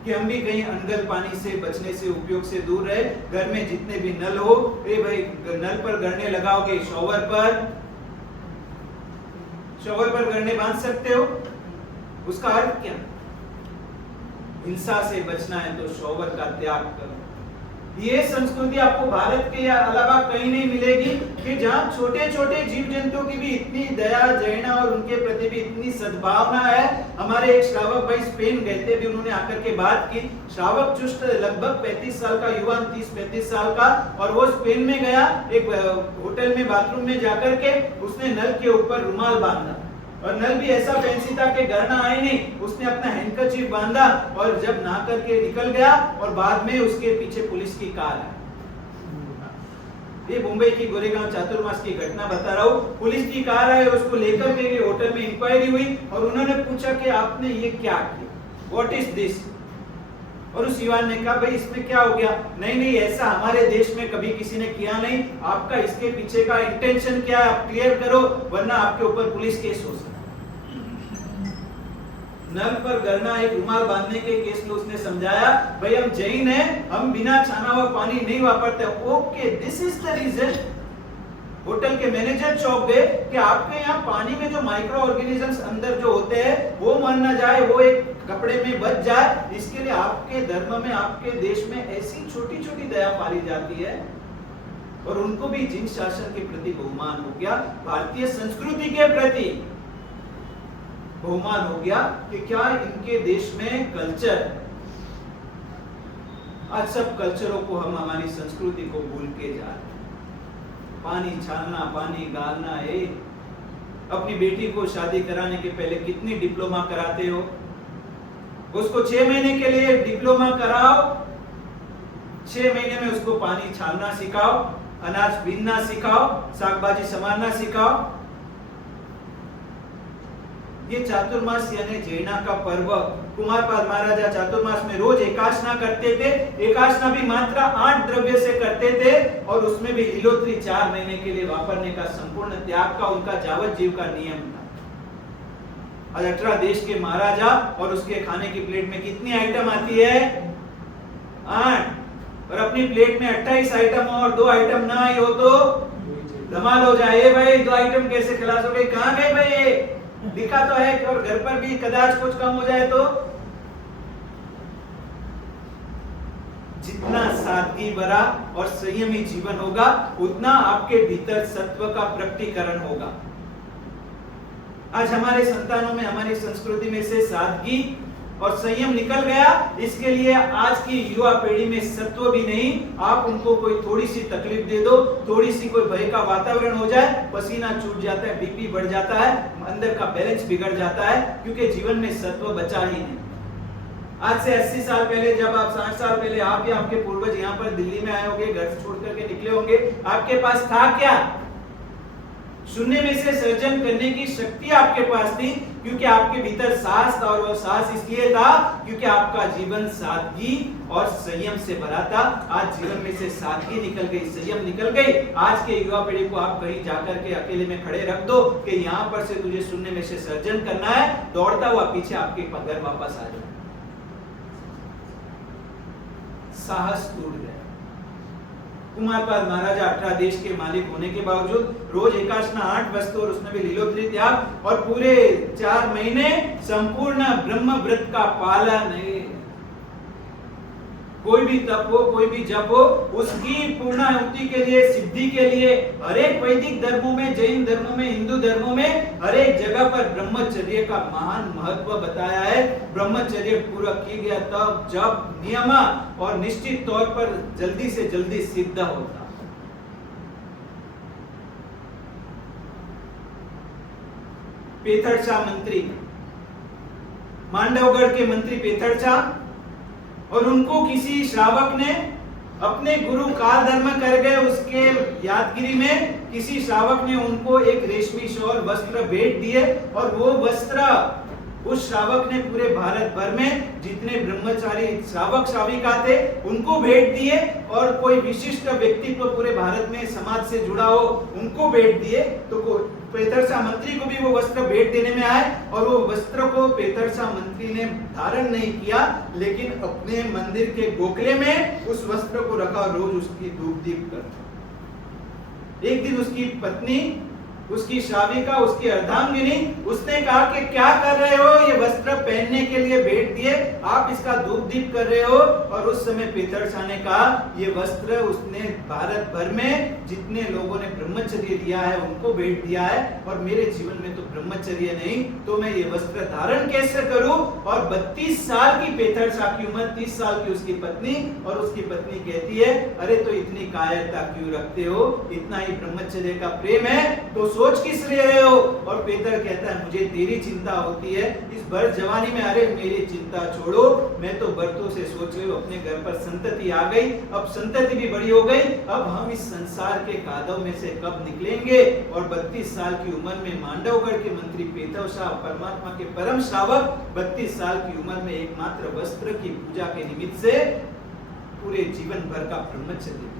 कि हम भी कहीं अनगल पानी से बचने से, उपयोग से दूर रहे। घर में जितने भी नल हो, भाई नल पर गड़ने लगाओगे, शॉवर पर गड़ने बांध सकते हो। उसका अर्थ क्या? हिंसा से बचना है तो शॉवर का त्याग करो। ये संस्कृति आपको भारत के अलावा कहीं नहीं मिलेगी कि जहाँ छोटे छोटे जीव जंतुओं की भी इतनी दया, जैना और उनके प्रति भी इतनी सद्भावना है। हमारे एक श्रावक भाई स्पेन गए थे, भी उन्होंने आकर के बात की। श्रावक चुष्ट लगभग 35 साल का युवा, 30-35 साल का, और वो स्पेन में गया। एक होटल में बाथरूम में जाकर के उसने नल के ऊपर रुमाल बांधा, और नल भी ऐसा फैंसी था कि गरना आए नहीं। उसने अपना हैंडकरचीफ बांधा और जब नहा करके निकल गया, और बाद में उसके पीछे पुलिस की कार आई। ये मुंबई की गोरेगांव चातुर्मास की घटना बता रहा हूँ। पुलिस की कार आई और उसको लेकर के गए, होटल में इंक्वायरी हुई और उन्होंने पूछा कि आपने ये क्या किया, व्हाट इज दिस? और उस युवा ने कहा, भाई इसमें क्या हो गया? नहीं, ऐसा हमारे देश में कभी किसी ने किया नहीं। आपका इसके पीछे का इंटेंशन क्या है, आप क्लियर करो, वरना आपके ऊपर पुलिस केस हो सकता है। नल पर गरना, एक रुमाल बांधने के केस में उसने समझाया, भाई हम जैन हैं, हम बिना छाना हुआ पानी नहीं वापरते। Okay, this is the reason. Hotel के मैनेजर चौंक गए कि आपके यहाँ पानी में जो माइक्रो ऑर्गेनिजम्स अंदर जो होते हैं वो मर ना जाए, वो एक कपड़े में बच जाए, इसके लिए आपके धर्म में, आपके देश में ऐसी छोटी छोटी दया पाली जाती है। और उनको भी जिन शासन के प्रति बहुमान हो गया, भारतीय संस्कृति के प्रति बहुमान हो गया कि क्या इनके देश में कल्चर। आज सब कल्चरों को हम, हमारी संस्कृति को भूल के जा रहे हैं। पानी छानना, पानी गालना है। अपनी बेटी को शादी कराने के पहले कितनी डिप्लोमा कराते हो? उसको 6 महीने के लिए डिप्लोमा कराओ, 6 महीने में उसको पानी छानना सिखाओ, अनाज बीनना सिखाओ, साग भाजी संभालना सिखाओ। ये चातुर्मास यानी जैना का पर्व। कुमारपाल महाराजा चातुर्मास में रोज एकाशना करते थे। एकाशना भी मात्र 8 द्रव्य से करते थे, और उसमें भी लीलोत्री 4 महीने के लिए वापरने का संपूर्ण त्याग का उनका जावत जीव का नियम था। आज 18 देश के महाराजा, और उसके खाने की प्लेट में कितनी आइटम आती है? 8। और अपनी प्लेट में 28 आइटम और 2 आइटम ना आई हो तो धमाल हो जाए। भाई 2 आइटम कैसे खिलास हो गए? कहां गए भाई? लिखा तो है कि और घर पर भी कदाच कुछ कम हो जाए तो। जितना सादगी भरा और संयमी जीवन होगा, उतना आपके भीतर सत्व का प्रकटीकरण होगा। आज हमारे संतानों में, हमारी संस्कृति में से सादगी और संयम निकल गया। इसके लिए आज की युवा पीढ़ी में सत्व भी नहीं। आप उनको कोई थोड़ी सी तकलीफ दे दो, थोड़ी सी कोई भय का वातावरण हो जाए, पसीना छूट जाता है, बीपी बढ़ जाता है, अंदर का बैलेंस बिगड़ जाता है, क्योंकि जीवन में सत्व बचा ही नहीं। आज से 80 साल पहले, जब आप 60 साल पहले आप या आपके पूर्वज यहाँ पर दिल्ली में आए होंगे, घर छोड़ करके निकले होंगे, आपके पास था क्या? शून्य में से सृजन करने की शक्ति आपके पास थी, क्योंकि आपके भीतर साहस था, और वो साहस इसलिए था क्योंकि आपका जीवन सादगी और संयम से भरा था। आज जीवन में से सादगी निकल गई, संयम निकल गई। आज के युवा पीढ़ी को आप कहीं जाकर के अकेले में खड़े रख दो कि यहाँ पर से तुझे शून्य में से सृजन करना है, दौड़ता हुआ पीछे आपके घर वापस आ जाए। साहस टूट गया। कुमारपाल महाराजा 18 देश के मालिक होने के बावजूद रोज एकादशना 8 वस्तु और उसमें भी लीलोत्री त्याग और पूरे 4 महीने संपूर्ण ब्रह्म व्रत का पालन नहीं। कोई भी तप हो, कोई भी जप हो, उसकी पूर्णाहुति के लिए, सिद्धि के लिए हर एक वैदिक धर्मों में, जैन धर्मों में, हिंदू धर्मों में हर एक जगह पर ब्रह्मचर्य का महान महत्व बताया है। ब्रह्मचर्य पूरा किया गया तब जब नियम और निश्चित तौर पर जल्दी से जल्दी सिद्ध होता। पेथरचा मंत्री, मांडवगढ़ के मंत्री पेथरचा, और उनको किसी श्रावक ने अपने गुरु काल धर्म कर गए उसके यादगिरी में किसी श्रावक ने उनको एक रेशमी शॉल वस्त्र भेंट दिए, और वो वस्त्र उस श्रावक ने पूरे भारत भर में जितने ब्रह्मचारी श्रावक श्राविका थे उनको भेंट दिए, और कोई विशिष्ट व्यक्तित्व पूरे भारत में समाज से जुड़ा हो उनको भेंट दिए। तो पेथरचा मंत्री को भी वो वस्त्र भेंट देने में आए, और वो वस्त्र को पेथरचा मंत्री ने धारण नहीं किया, लेकिन अपने मंदिर के गोखले में उस वस्त्र को रखा, रोज उसकी धूप दीप कर। एक दिन उसकी पत्नी, उसकी श्राविका, उसकी अर्धांगिनी, उसने कहा कि क्या कर रहे हो, ये वस्त्र पहनने के लिए भेंट दिए, आप इसका धूप दीप कर रहे हो। और उस समय पेथरचा ने कहा ये वस्त्र उसने भारत भर में जितने लोगों ने ब्रह्मचर्य दिया है उनको भेंट दिया है, और मेरे जीवन में तो ब्रह्मचर्य नहीं, तो मैं ये वस्त्र धारण कैसे करूं। और 32 साल की पेथरचा की उम्र, 30 साल की उसकी पत्नी, और उसकी पत्नी कहती है अरे तो इतनी कायरता क्यों रखते हो, इतना ही ब्रह्मचर्य का प्रेम है तो सोच किस रहे हो। और पेतर कहता है मुझे तेरी चिंता होती है इस भर जवानी में, अरे मेरी चिंता छोड़ो, मैं तो बरतों से सोच रही हूँ अपने घर पर संतति आ गई, अब संतति भी बड़ी हो गई, अब हम इस संसार के कादव में से कब निकलेंगे। और 32 साल की उम्र में मांडवगढ़ के मंत्री पेथरचा, परमात्मा के परम श्रावक, 32 साल की उम्र में एकमात्र वस्त्र की पूजा के निमित्त से पूरे जीवन भर का ब्रह्मचर्य।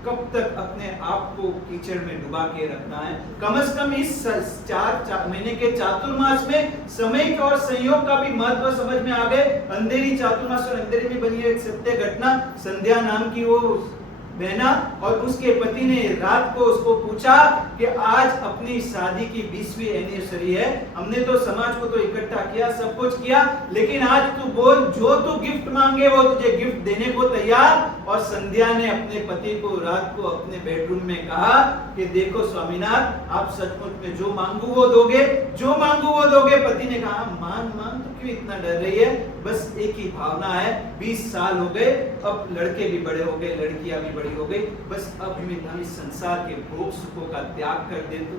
कब तक अपने आप को कीचड़ में डुबा के रखना है। कम से कम इस 4 महीने के चातुर्मास में समय और संयोग का भी महत्व समझ में आ गए। अंधेरी चातुर्मास और अंधेरी में बनी एक सत्य घटना, संध्या नाम की वो बहना और उसके पति ने रात को उसको पूछा कि आज अपनी शादी की 20वीं एनिवर्सरी है, हमने तो समाज को तो इकट्ठा किया, सब कुछ किया, लेकिन आज तू बोल, जो तू गिफ्ट मांगे वो तुझे गिफ्ट देने को तैयार। और संध्या ने अपने पति को रात को अपने बेडरूम में कहा कि देखो स्वामीनाथ, आप सचमुच में जो मांगू वो दोगे, जो मांगू वो दोगे। पति ने कहा मांग मांग, तो क्यों इतना डर रही है, बस एक ही भावना है, 20 साल हो गए, अब लड़के भी बड़े हो गए, लड़कियां भी बड़ी हो गई, बस अब हम इस संसार के भोग सुखों का त्याग कर दे तू।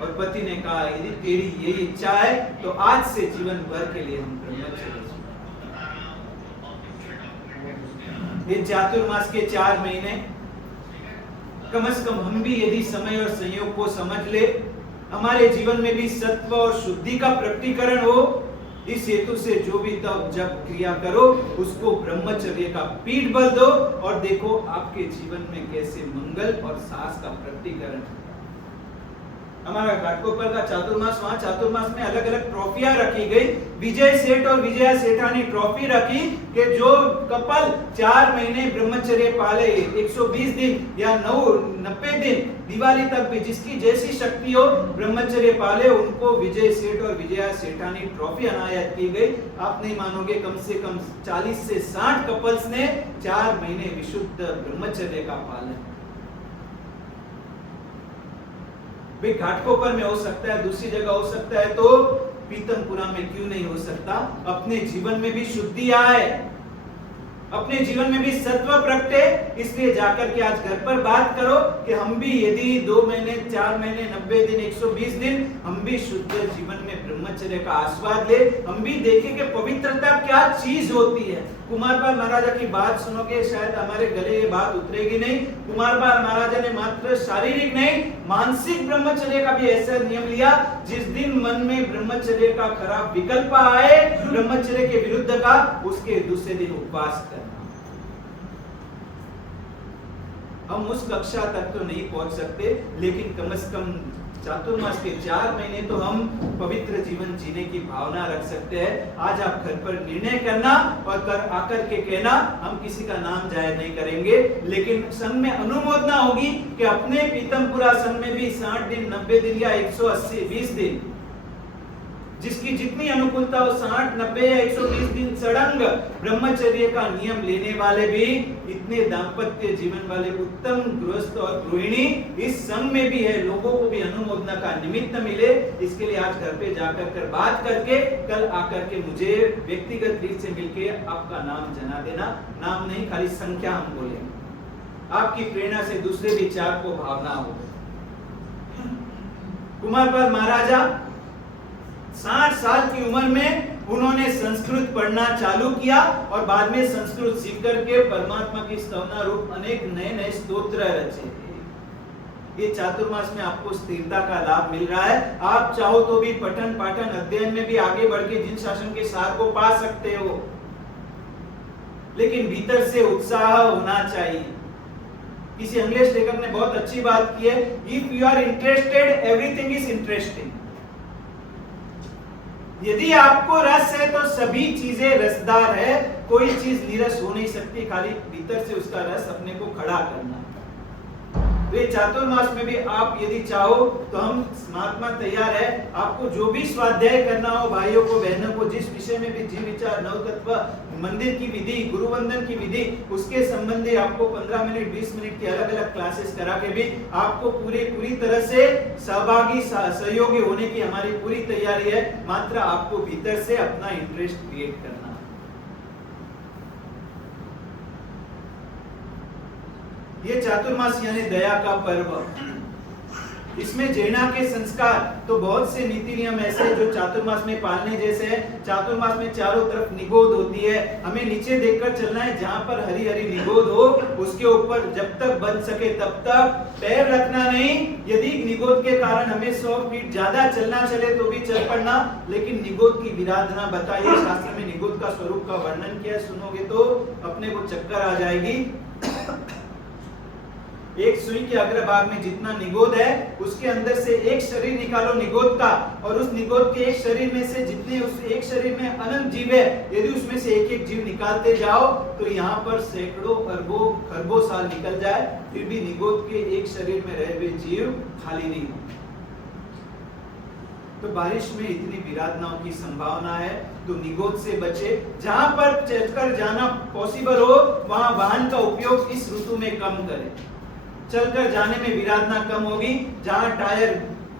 और पति ने कहा यदि तेरी ये इच्छा है तो आज से जीवन भर के लिए हम ब्रह्मचर्य। ये चातुर्मास के 4 महीने कम से कम हम भी यदि समय और संयोग को समझ ले, हमारे जीवन में भी सत्व और शुद्धि का प्रकटीकरण हो, इस हेतु से जो भी तब जब क्रिया करो उसको ब्रह्मचर्य का पीठ बल दो, और देखो आपके जीवन में कैसे मंगल और साहस का प्रकटीकरण। हमारा घाटकोपर का चातुर्मास, वहां चातुर्मास में अलग अलग ट्रॉफियां रखी गई। विजय सेठ और विजया सेठानी ट्रॉफी रखी कि जो कपल 4 महीने ब्रह्मचर्य पाले, 120 दिन या 90 दिन, दिवाली तक भी जिसकी जैसी शक्ति हो ब्रह्मचर्य पाले, उनको विजय सेठ और विजया सेठानी ट्रॉफी अनायत की गई। आप नहीं मानोगे, कम से कम 40 से 60 कपल्स ने 4 महीने विशुद्ध ब्रह्मचर्य का पालन। भाई घाटकोपर में हो सकता है, दूसरी जगह हो सकता है, तो पीतमपुरा में क्यों नहीं हो सकता। अपने जीवन में भी शुद्धि आए, अपने जीवन में भी सत्व प्रगटे। इसलिए जाकर के आज घर पर बात करो कि हम भी यदि 2 महीने 4 महीने 90 दिन 120 दिन हम भी शुद्ध जीवन में ब्रह्मचर्य का आस्वाद ले, हम भी देखें कि पवित्रता क्या चीज होती है। कुमारपाल महाराजा की बात सुनोगे शायद हमारे गले ये बात उतरेगी नहीं। कुमारपाल महाराजा ने मात्र शारीरिक नहीं मानसिक ब्रह्मचर्य का भी ऐसा नियम लिया, जिस दिन मन में ब्रह्मचर्य का खराब विकल्प आए ब्रह्मचर्य के विरुद्ध का, उसके दूसरे दिन उपवास करना। हम उस कक्षा तक तो नहीं पहुंच सकते, लेकिन कम से कम चातुर्मास के 4 महीने तो हम पवित्र जीवन जीने की भावना रख सकते हैं। आज आप घर पर निर्णय करना और आकर के कहना, हम किसी का नाम जाहिर नहीं करेंगे, लेकिन संघ में अनुमोदना होगी कि अपने पीतमपुरा संघ में भी 60 दिन 90 दिन या 180 20 दिन जिसकी जितनी अनुकूलता हो 60 90 या 120 दिन सड़ंग ब्रह्मचर्य का नियम लेने वाले भी, इतने दाम्पत्य जीवन वाले उत्तम गृहस्थ और गृहिणी इस संघ में भी है। लोगों को भी अनुमोदना का निमित्त मिले, इसके लिए आज घर पे जाकर कर बात करके कल आकर के मुझे व्यक्तिगत रीत से मिलके आपका नाम जना देना। नाम नहीं, खाली संख्या हम बोलेंगे, आपकी प्रेरणा से दूसरे विचार को भावना हो। कुमारपाल महाराजा 60 साल की उम्र में उन्होंने संस्कृत पढ़ना चालू किया और बाद में संस्कृत सीख करके परमात्मा की स्तवना रूप अनेक नए नए स्तोत्र रचे। ये चातुर्मास में आपको स्थिरता का लाभ मिल रहा है। आप चाहो तो भी पठन पाठन अध्ययन में भी आगे बढ़ के जिन शासन के सार को पा सकते हो, लेकिन भीतर से उत्साह होना चाहिए। किसी अंग्रेज लेखक ने बहुत अच्छी बात की है, if you are interested everything is interesting. यदि आपको रस है तो सभी चीजें रसदार है, कोई चीज नीरस हो नहीं सकती, खाली भीतर से उसका रस अपने को खड़ा करना। तो ये चातुर्मास में भी आप यदि चाहो तो हम महात्मा तैयार है। आपको जो भी स्वाध्याय करना हो भाइयों को बहनों को, जिस विषय में भी जीव विचार नव तत्व मंदिर की विधि गुरु वंदन की विधि उसके संबंधी आपको 15 मिनट 20 मिनट की अलग अलग क्लासेस करा के भी आपको पूरी तरह से सहभागी सहयोगी होने की हमारी पूरी तैयारी है। मात्र आपको भीतर से अपना इंटरेस्ट क्रिएट करना। ये चातुर्मास यानी दया का पर्व, इसमें जैना के संस्कार तो बहुत से नीति नियम ऐसे हैं जो चातुर्मास में पालने जैसे हैं। चातुर्मास में चारों तरफ निगोद होती है, हमें नीचे देखकर चलना है, जहां पर हरी हरी निगोद हो उसके ऊपर जब तक बन सके तब तक पैर रखना नहीं। यदि निगोद के कारण हमें 100 फीट ज्यादा चलना चले तो भी चल पड़ना, लेकिन निगोद की विराधना बताइए, शास्त्र में निगोद का स्वरूप का वर्णन किया, सुनोगे तो अपने को चक्कर आ जाएगी। एक सुई के अग्रभाग में जितना निगोद है उसके अंदर से एक शरीर निकालो निगोद का, और उस निगोद के एक शरीर में से जितने उस एक शरीर में अनंत जीव है, यदि उसमें से एक एक जीव निकालते जाओ तो यहाँ पर सैकड़ों अरबों खरबों साल निकल जाए, फिर भी निगोद के एक शरीर में रहे हुए जीव खाली नहीं हो। तो बारिश में इतनी विराधनाओं की संभावना है, तो निगोद से बचे। जहां पर चलकर जाना पॉसिबल हो वहां वाहन का उपयोग इस ऋतु में कम करें। चलकर जाने में विराधना कम होगी। जहां टायर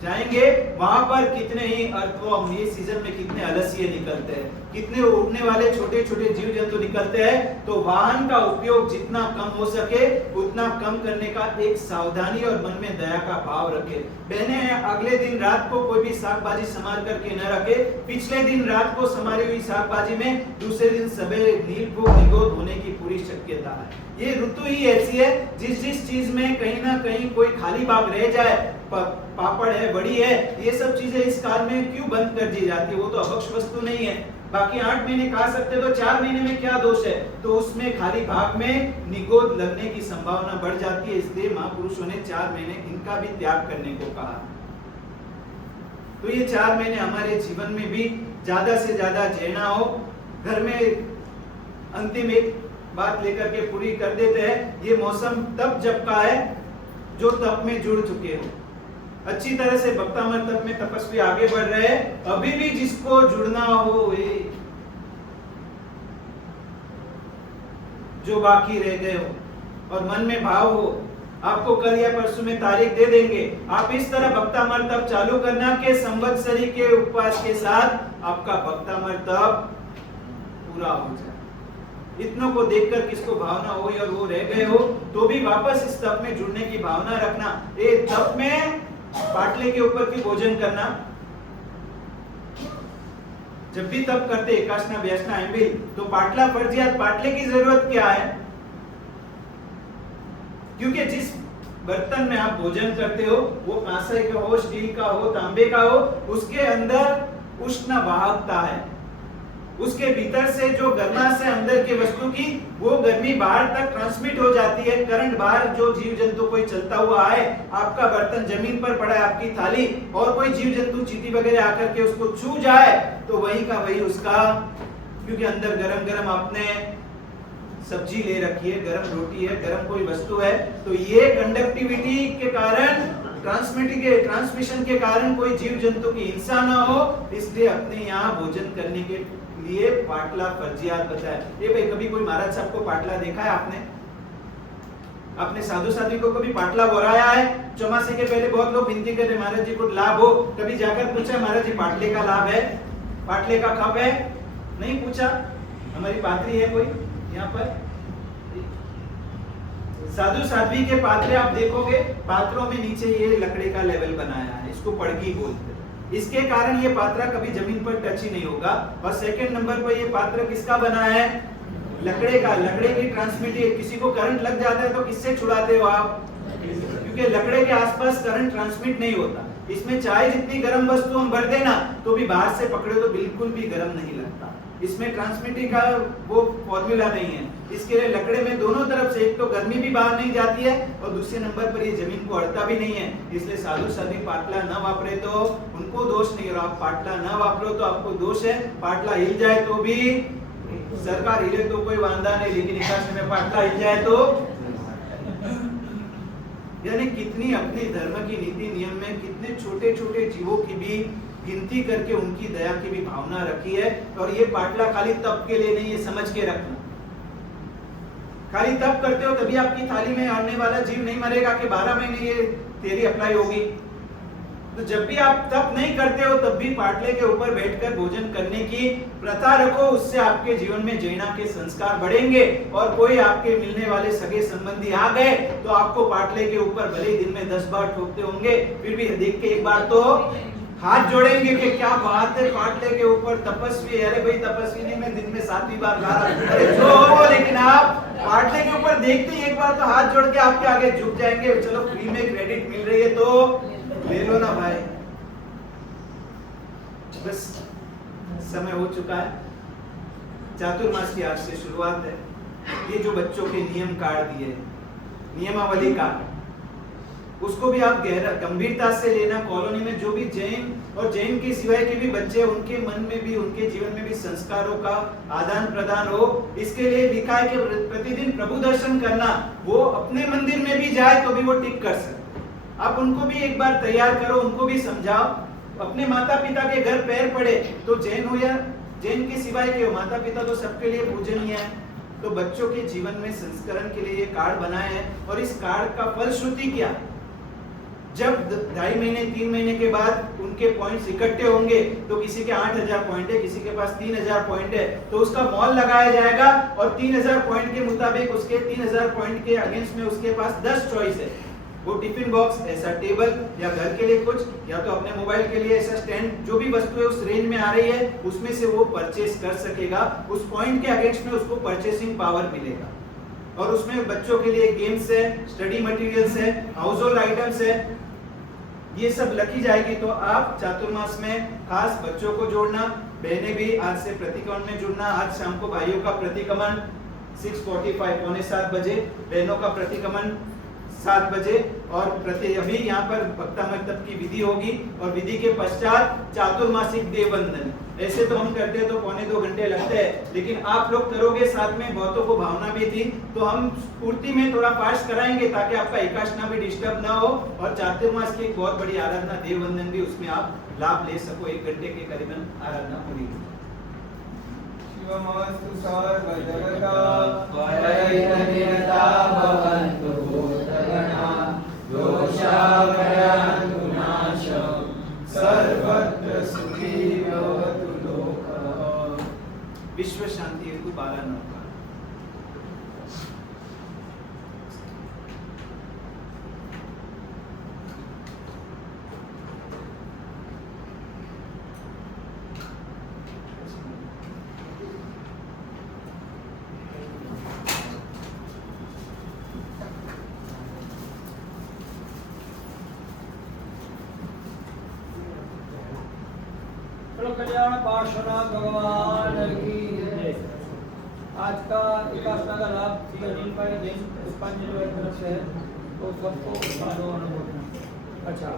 जाएंगे वहां पर कितने ही अर्थवर्म ये सीजन में कितने अलसिए निकलते हैं, कितने उड़ने वाले छोटे छोटे जीव जंतु निकलते हैं। तो वाहन का उपयोग जितना कम हो सके उतना कम करने का एक सावधानी और मन में दया का भाव रखे। बहने अगले दिन रात को कोई भी साग भाजी संभाल करके न रखे, पिछले दिन रात को संभाली हुई साग भाजी में दूसरे दिन सवेरे नील को निगोद होने की पूरी शक्यता है। ये ऋतु ही ऐसी है, जिस चीज में कहीं ना कहीं कोई खाली भाग रह जाए, पापड़ है बड़ी है, ये सब चीजें इस काल में क्यों बंद कर दी जाती है? वो तो अभक्ष वस्तु नहीं है। बाकी 8 महीने खा सकते तो 4 महीने में क्या दोष है? तो उसमें खाली भाग में निगोद लगने की संभावना बढ़ जाती है, इसलिए महापुरुषों ने 4 महीने इनका भी त्याग करने को कहा। तो ये 4 महीने हमारे जीवन में भी ज्यादा से ज्यादा जीना हो। घर में अंतिम एक बात लेकर के पूरी कर देते हैं। ये मौसम तप जप का है जो तप में जुड़ चुके हो, अच्छी तरह से भक्तामर तप में तपस्वी आगे बढ़ रहे हैं। अभी भी जिसको जुड़ना हो वे जो बाकी रह गए हो और मन में भाव हो, आपको कल या परसों में तारीख दे देंगे। आप इस तरह भक्तामर तप चालू करना के संवत्सरी के उपवास के साथ आपका भक्तामर तप पूरा हो जाए। इतनों को देखकर किसको भावना हो और वो रह गए हो, तो भी वापस इस तप में जुड़ने की भावना रखना। ये तप में पाटले के ऊपर की भोजन करना, जब भी तप करते एकाशना व्यासना एम्बिल, तो पाटला फर्जियात, पाटले की जरूरत क्या है? क्योंकि जिस बर्तन में आप भोजन करते हो वो कांसे का हो, स्टील का हो, तांबे का हो, उसके अंदर उष्ण वाहकता है। उसके भीतर से जो गर्माश है अंदर के वस्तु की, वो गर्मी बाहर तक ट्रांसमिट हो जाती है। करंट बाहर जो जीव जंतु कोई चलता हुआ आए, आपका बर्तन जमीन पर पड़ा है, आपकी थाली, और कोई जीव जंतु चींटी वगैरह आकर के उसको छू जाए तो वही का वही उसका, क्योंकि अंदर गरम गरम आपने सब्जी ले रखी है, गरम रोटी है, गरम कोई वस्तु है, तो ये कंडक्टिविटी के कारण, ट्रांसमिशन के कारण कोई जीव जंतु की हिंसा ना हो, इसलिए अपने यहाँ भोजन करने के लिए पाटला फर्जियात बताया। ये भाई कभी कोई महाराज साहब को पाटला देखा है आपने? अपने साधु साध्वी को कभी पाटला बोराया है? चौमासे के पहले बहुत लोग विनती करते महाराज जी को लाभ हो, कभी जाकर पूछा महाराज जी पाटले का लाभ है, पाटले का कप है? नहीं पूछा। हमारी पात्री है कोई यहाँ पर? साधु साध्वी के पात्रे आप देखोगे, पात्रों में नीचे ये लकड़े का लेवल बनाया है, इसको पड़गी बोलते हैं। इसके कारण ये पात्रा कभी जमीन पर टच ही नहीं होगा। और सेकंड नंबर पर ये पात्र किसका बना है? लकड़े का। लकड़े की ट्रांसमिटिव, किसी को करंट लग जाता है तो किससे छुड़ाते हो आप? क्योंकि लकड़े के आसपास करंट ट्रांसमिट नहीं होता। इसमें चाहे जितनी गर्म वस्तु हम भर देना तो भी बाहर से पकड़े तो बिल्कुल भी गर्म नहीं लगता। इसमें ट्रांसमिटिंग का वो फॉर्मूला नहीं है। इसके लिए लकड़े में दोनों तरफ से एक तो गर्मी भी बाहर नहीं जाती है और दूसरे नंबर पर ये जमीन को अड़ता भी नहीं है। इसलिए साधु साध्वी पाटला न वापरे तो उनको दोष नहीं, और आप पाटला न वापरो तो आपको दोष है। पाटला हिल जाए तो भी, सरकार हिले तो कोई वांदा नहीं, लेकिन एकादशी में पाटला हिल जाए तो, यानी कितनी अपने धर्म की नीति नियम में कितने छोटे छोटे जीवों की भी गिनती करके उनकी दया की भी भावना रखी है। और ये पाटला खाली तप के लिए नहीं, ये समझ के रखना। खाली तप करते हो तभी आपकी थाली में आने वाला जीव नहीं मरेगा कि 12 महीने ये तेरी अप्लाई होगी। तो जब भी आप तप नहीं करते हो तब भी पाटले के ऊपर बैठकर भोजन करने की प्रथा रखो। उससे आपके जीवन में जैना के संस्कार बढ़ेंगे। और कोई आपके मिलने वाले सगे संबंधी आ गए तो आपको पाटले के ऊपर भले दिन में 10 बार ठोकते होंगे, फिर भी देख के एक बार तो हाथ जोड़ेंगे कि क्या बात है, पाटले के ऊपर तपस्वी। अरे भाई तपस्वी नहीं, मैं दिन में 7 बार खा रहा हूं, अरे जो हो, लेकिन आप पाटले के ऊपर देखते ही एक बार तो हाथ जोड़ के आपके आगे झुक जाएंगे। चलो फ्री में क्रेडिट मिल रही है तो ले लो ना भाई। बस समय हो चुका है। चातुर्मास की आज से शुरुआत है। ये जो बच्चों के नियम काट दिए, नियमावली का, उसको भी आप गंभीरता से लेना। कॉलोनी में जो भी जैन और जैन के सिवाय के भी बच्चे, उनके मन में भी, उनके जीवन में भी संस्कारों का आदान प्रदान हो, इसके लिए लिखा है कि प्रतिदिन प्रभु दर्शन करना। वो अपने मंदिर में भी जाए तो भी वो टिक कर सकते। आप उनको भी एक बार तैयार करो, उनको भी समझाओ। अपने माता पिता के घर पैर पड़े तो जैन हो या जैन के सिवाय के हो, माता पिता तो सबके लिए पूजनीय है। तो बच्चों के जीवन में संस्करण के लिए ये कार्ड बनाए हैं। और इस कार्ड का फलश्रुति क्या? जब 2.5 महीने 3 महीने के बाद उनके पॉइंट्स इकट्ठे होंगे तो किसी के 8000 पॉइंट है, किसी के पास 3000 पॉइंट है, तो उसका मॉल लगाया जाएगा। और 3000 पॉइंट के मुताबिक उसके 3000 पॉइंट के अगेंस्ट में उसके पास 10 चॉइस है। वो टिफिन बॉक्स, ऐसा टेबल, या घर के लिए कुछ, या तो अपने मोबाइल के लिए ऐसा स्टैंड, जो भी वस्तु है उस रेंज में आ रही है उसमें से वो परचेस कर सकेगा। उस पॉइंट के अगेंस्ट में उसको परचेसिंग पावर मिलेगा। और उसमें बच्चों के लिए गेम्स है, स्टडी मटेरियल्स है, हाउस होल्ड आइटम्स है, ये सब लिखी जाएगी। तो आप चातुर्मास में खास बच्चों को जोड़ना, बहनें भी आज से प्रतिक्रमण में जुड़ना। आज शाम को भाइयों का प्रतिक्रमण 6:45 पौने 7 बजे, बहनों का प्रतिक्रमण 7 बजे। और अभी यहाँ पर भक्तामृतब की विधि होगी और विधि के पश्चात चातुर्मासिक देववंदन। ऐसे तो हम करते हैं तो 1.25-2 घंटे लगते हैं, लेकिन आप लोग करोगे साथ में, बहुतों को भावना भी थी, तो हम पूर्ति में थोड़ा फास्ट कराएंगे ताकि आपका एकादशी भी डिस्टर्ब ना हो। और चातुर्मास की एक बहुत बड़ी आराधना देववंदन भी, उसमें आप लाभ ले सको। 1 घंटे के करीबन आराधना पूरी। शिवमस्तु सर्वजगता वैतनियता भवन्तु भूतगणा दोषाकरन्तु नाशं सर्वत्र सुखी भवतु लोकः। विश्व शांति हेतु 12 नौका। कल्याण पार्श्वनाथ भगवान की जय। आज का उपासना का लाभ दिन पर दिन पुष्पांजलि की तरफ से है, तो सबको अच्छा।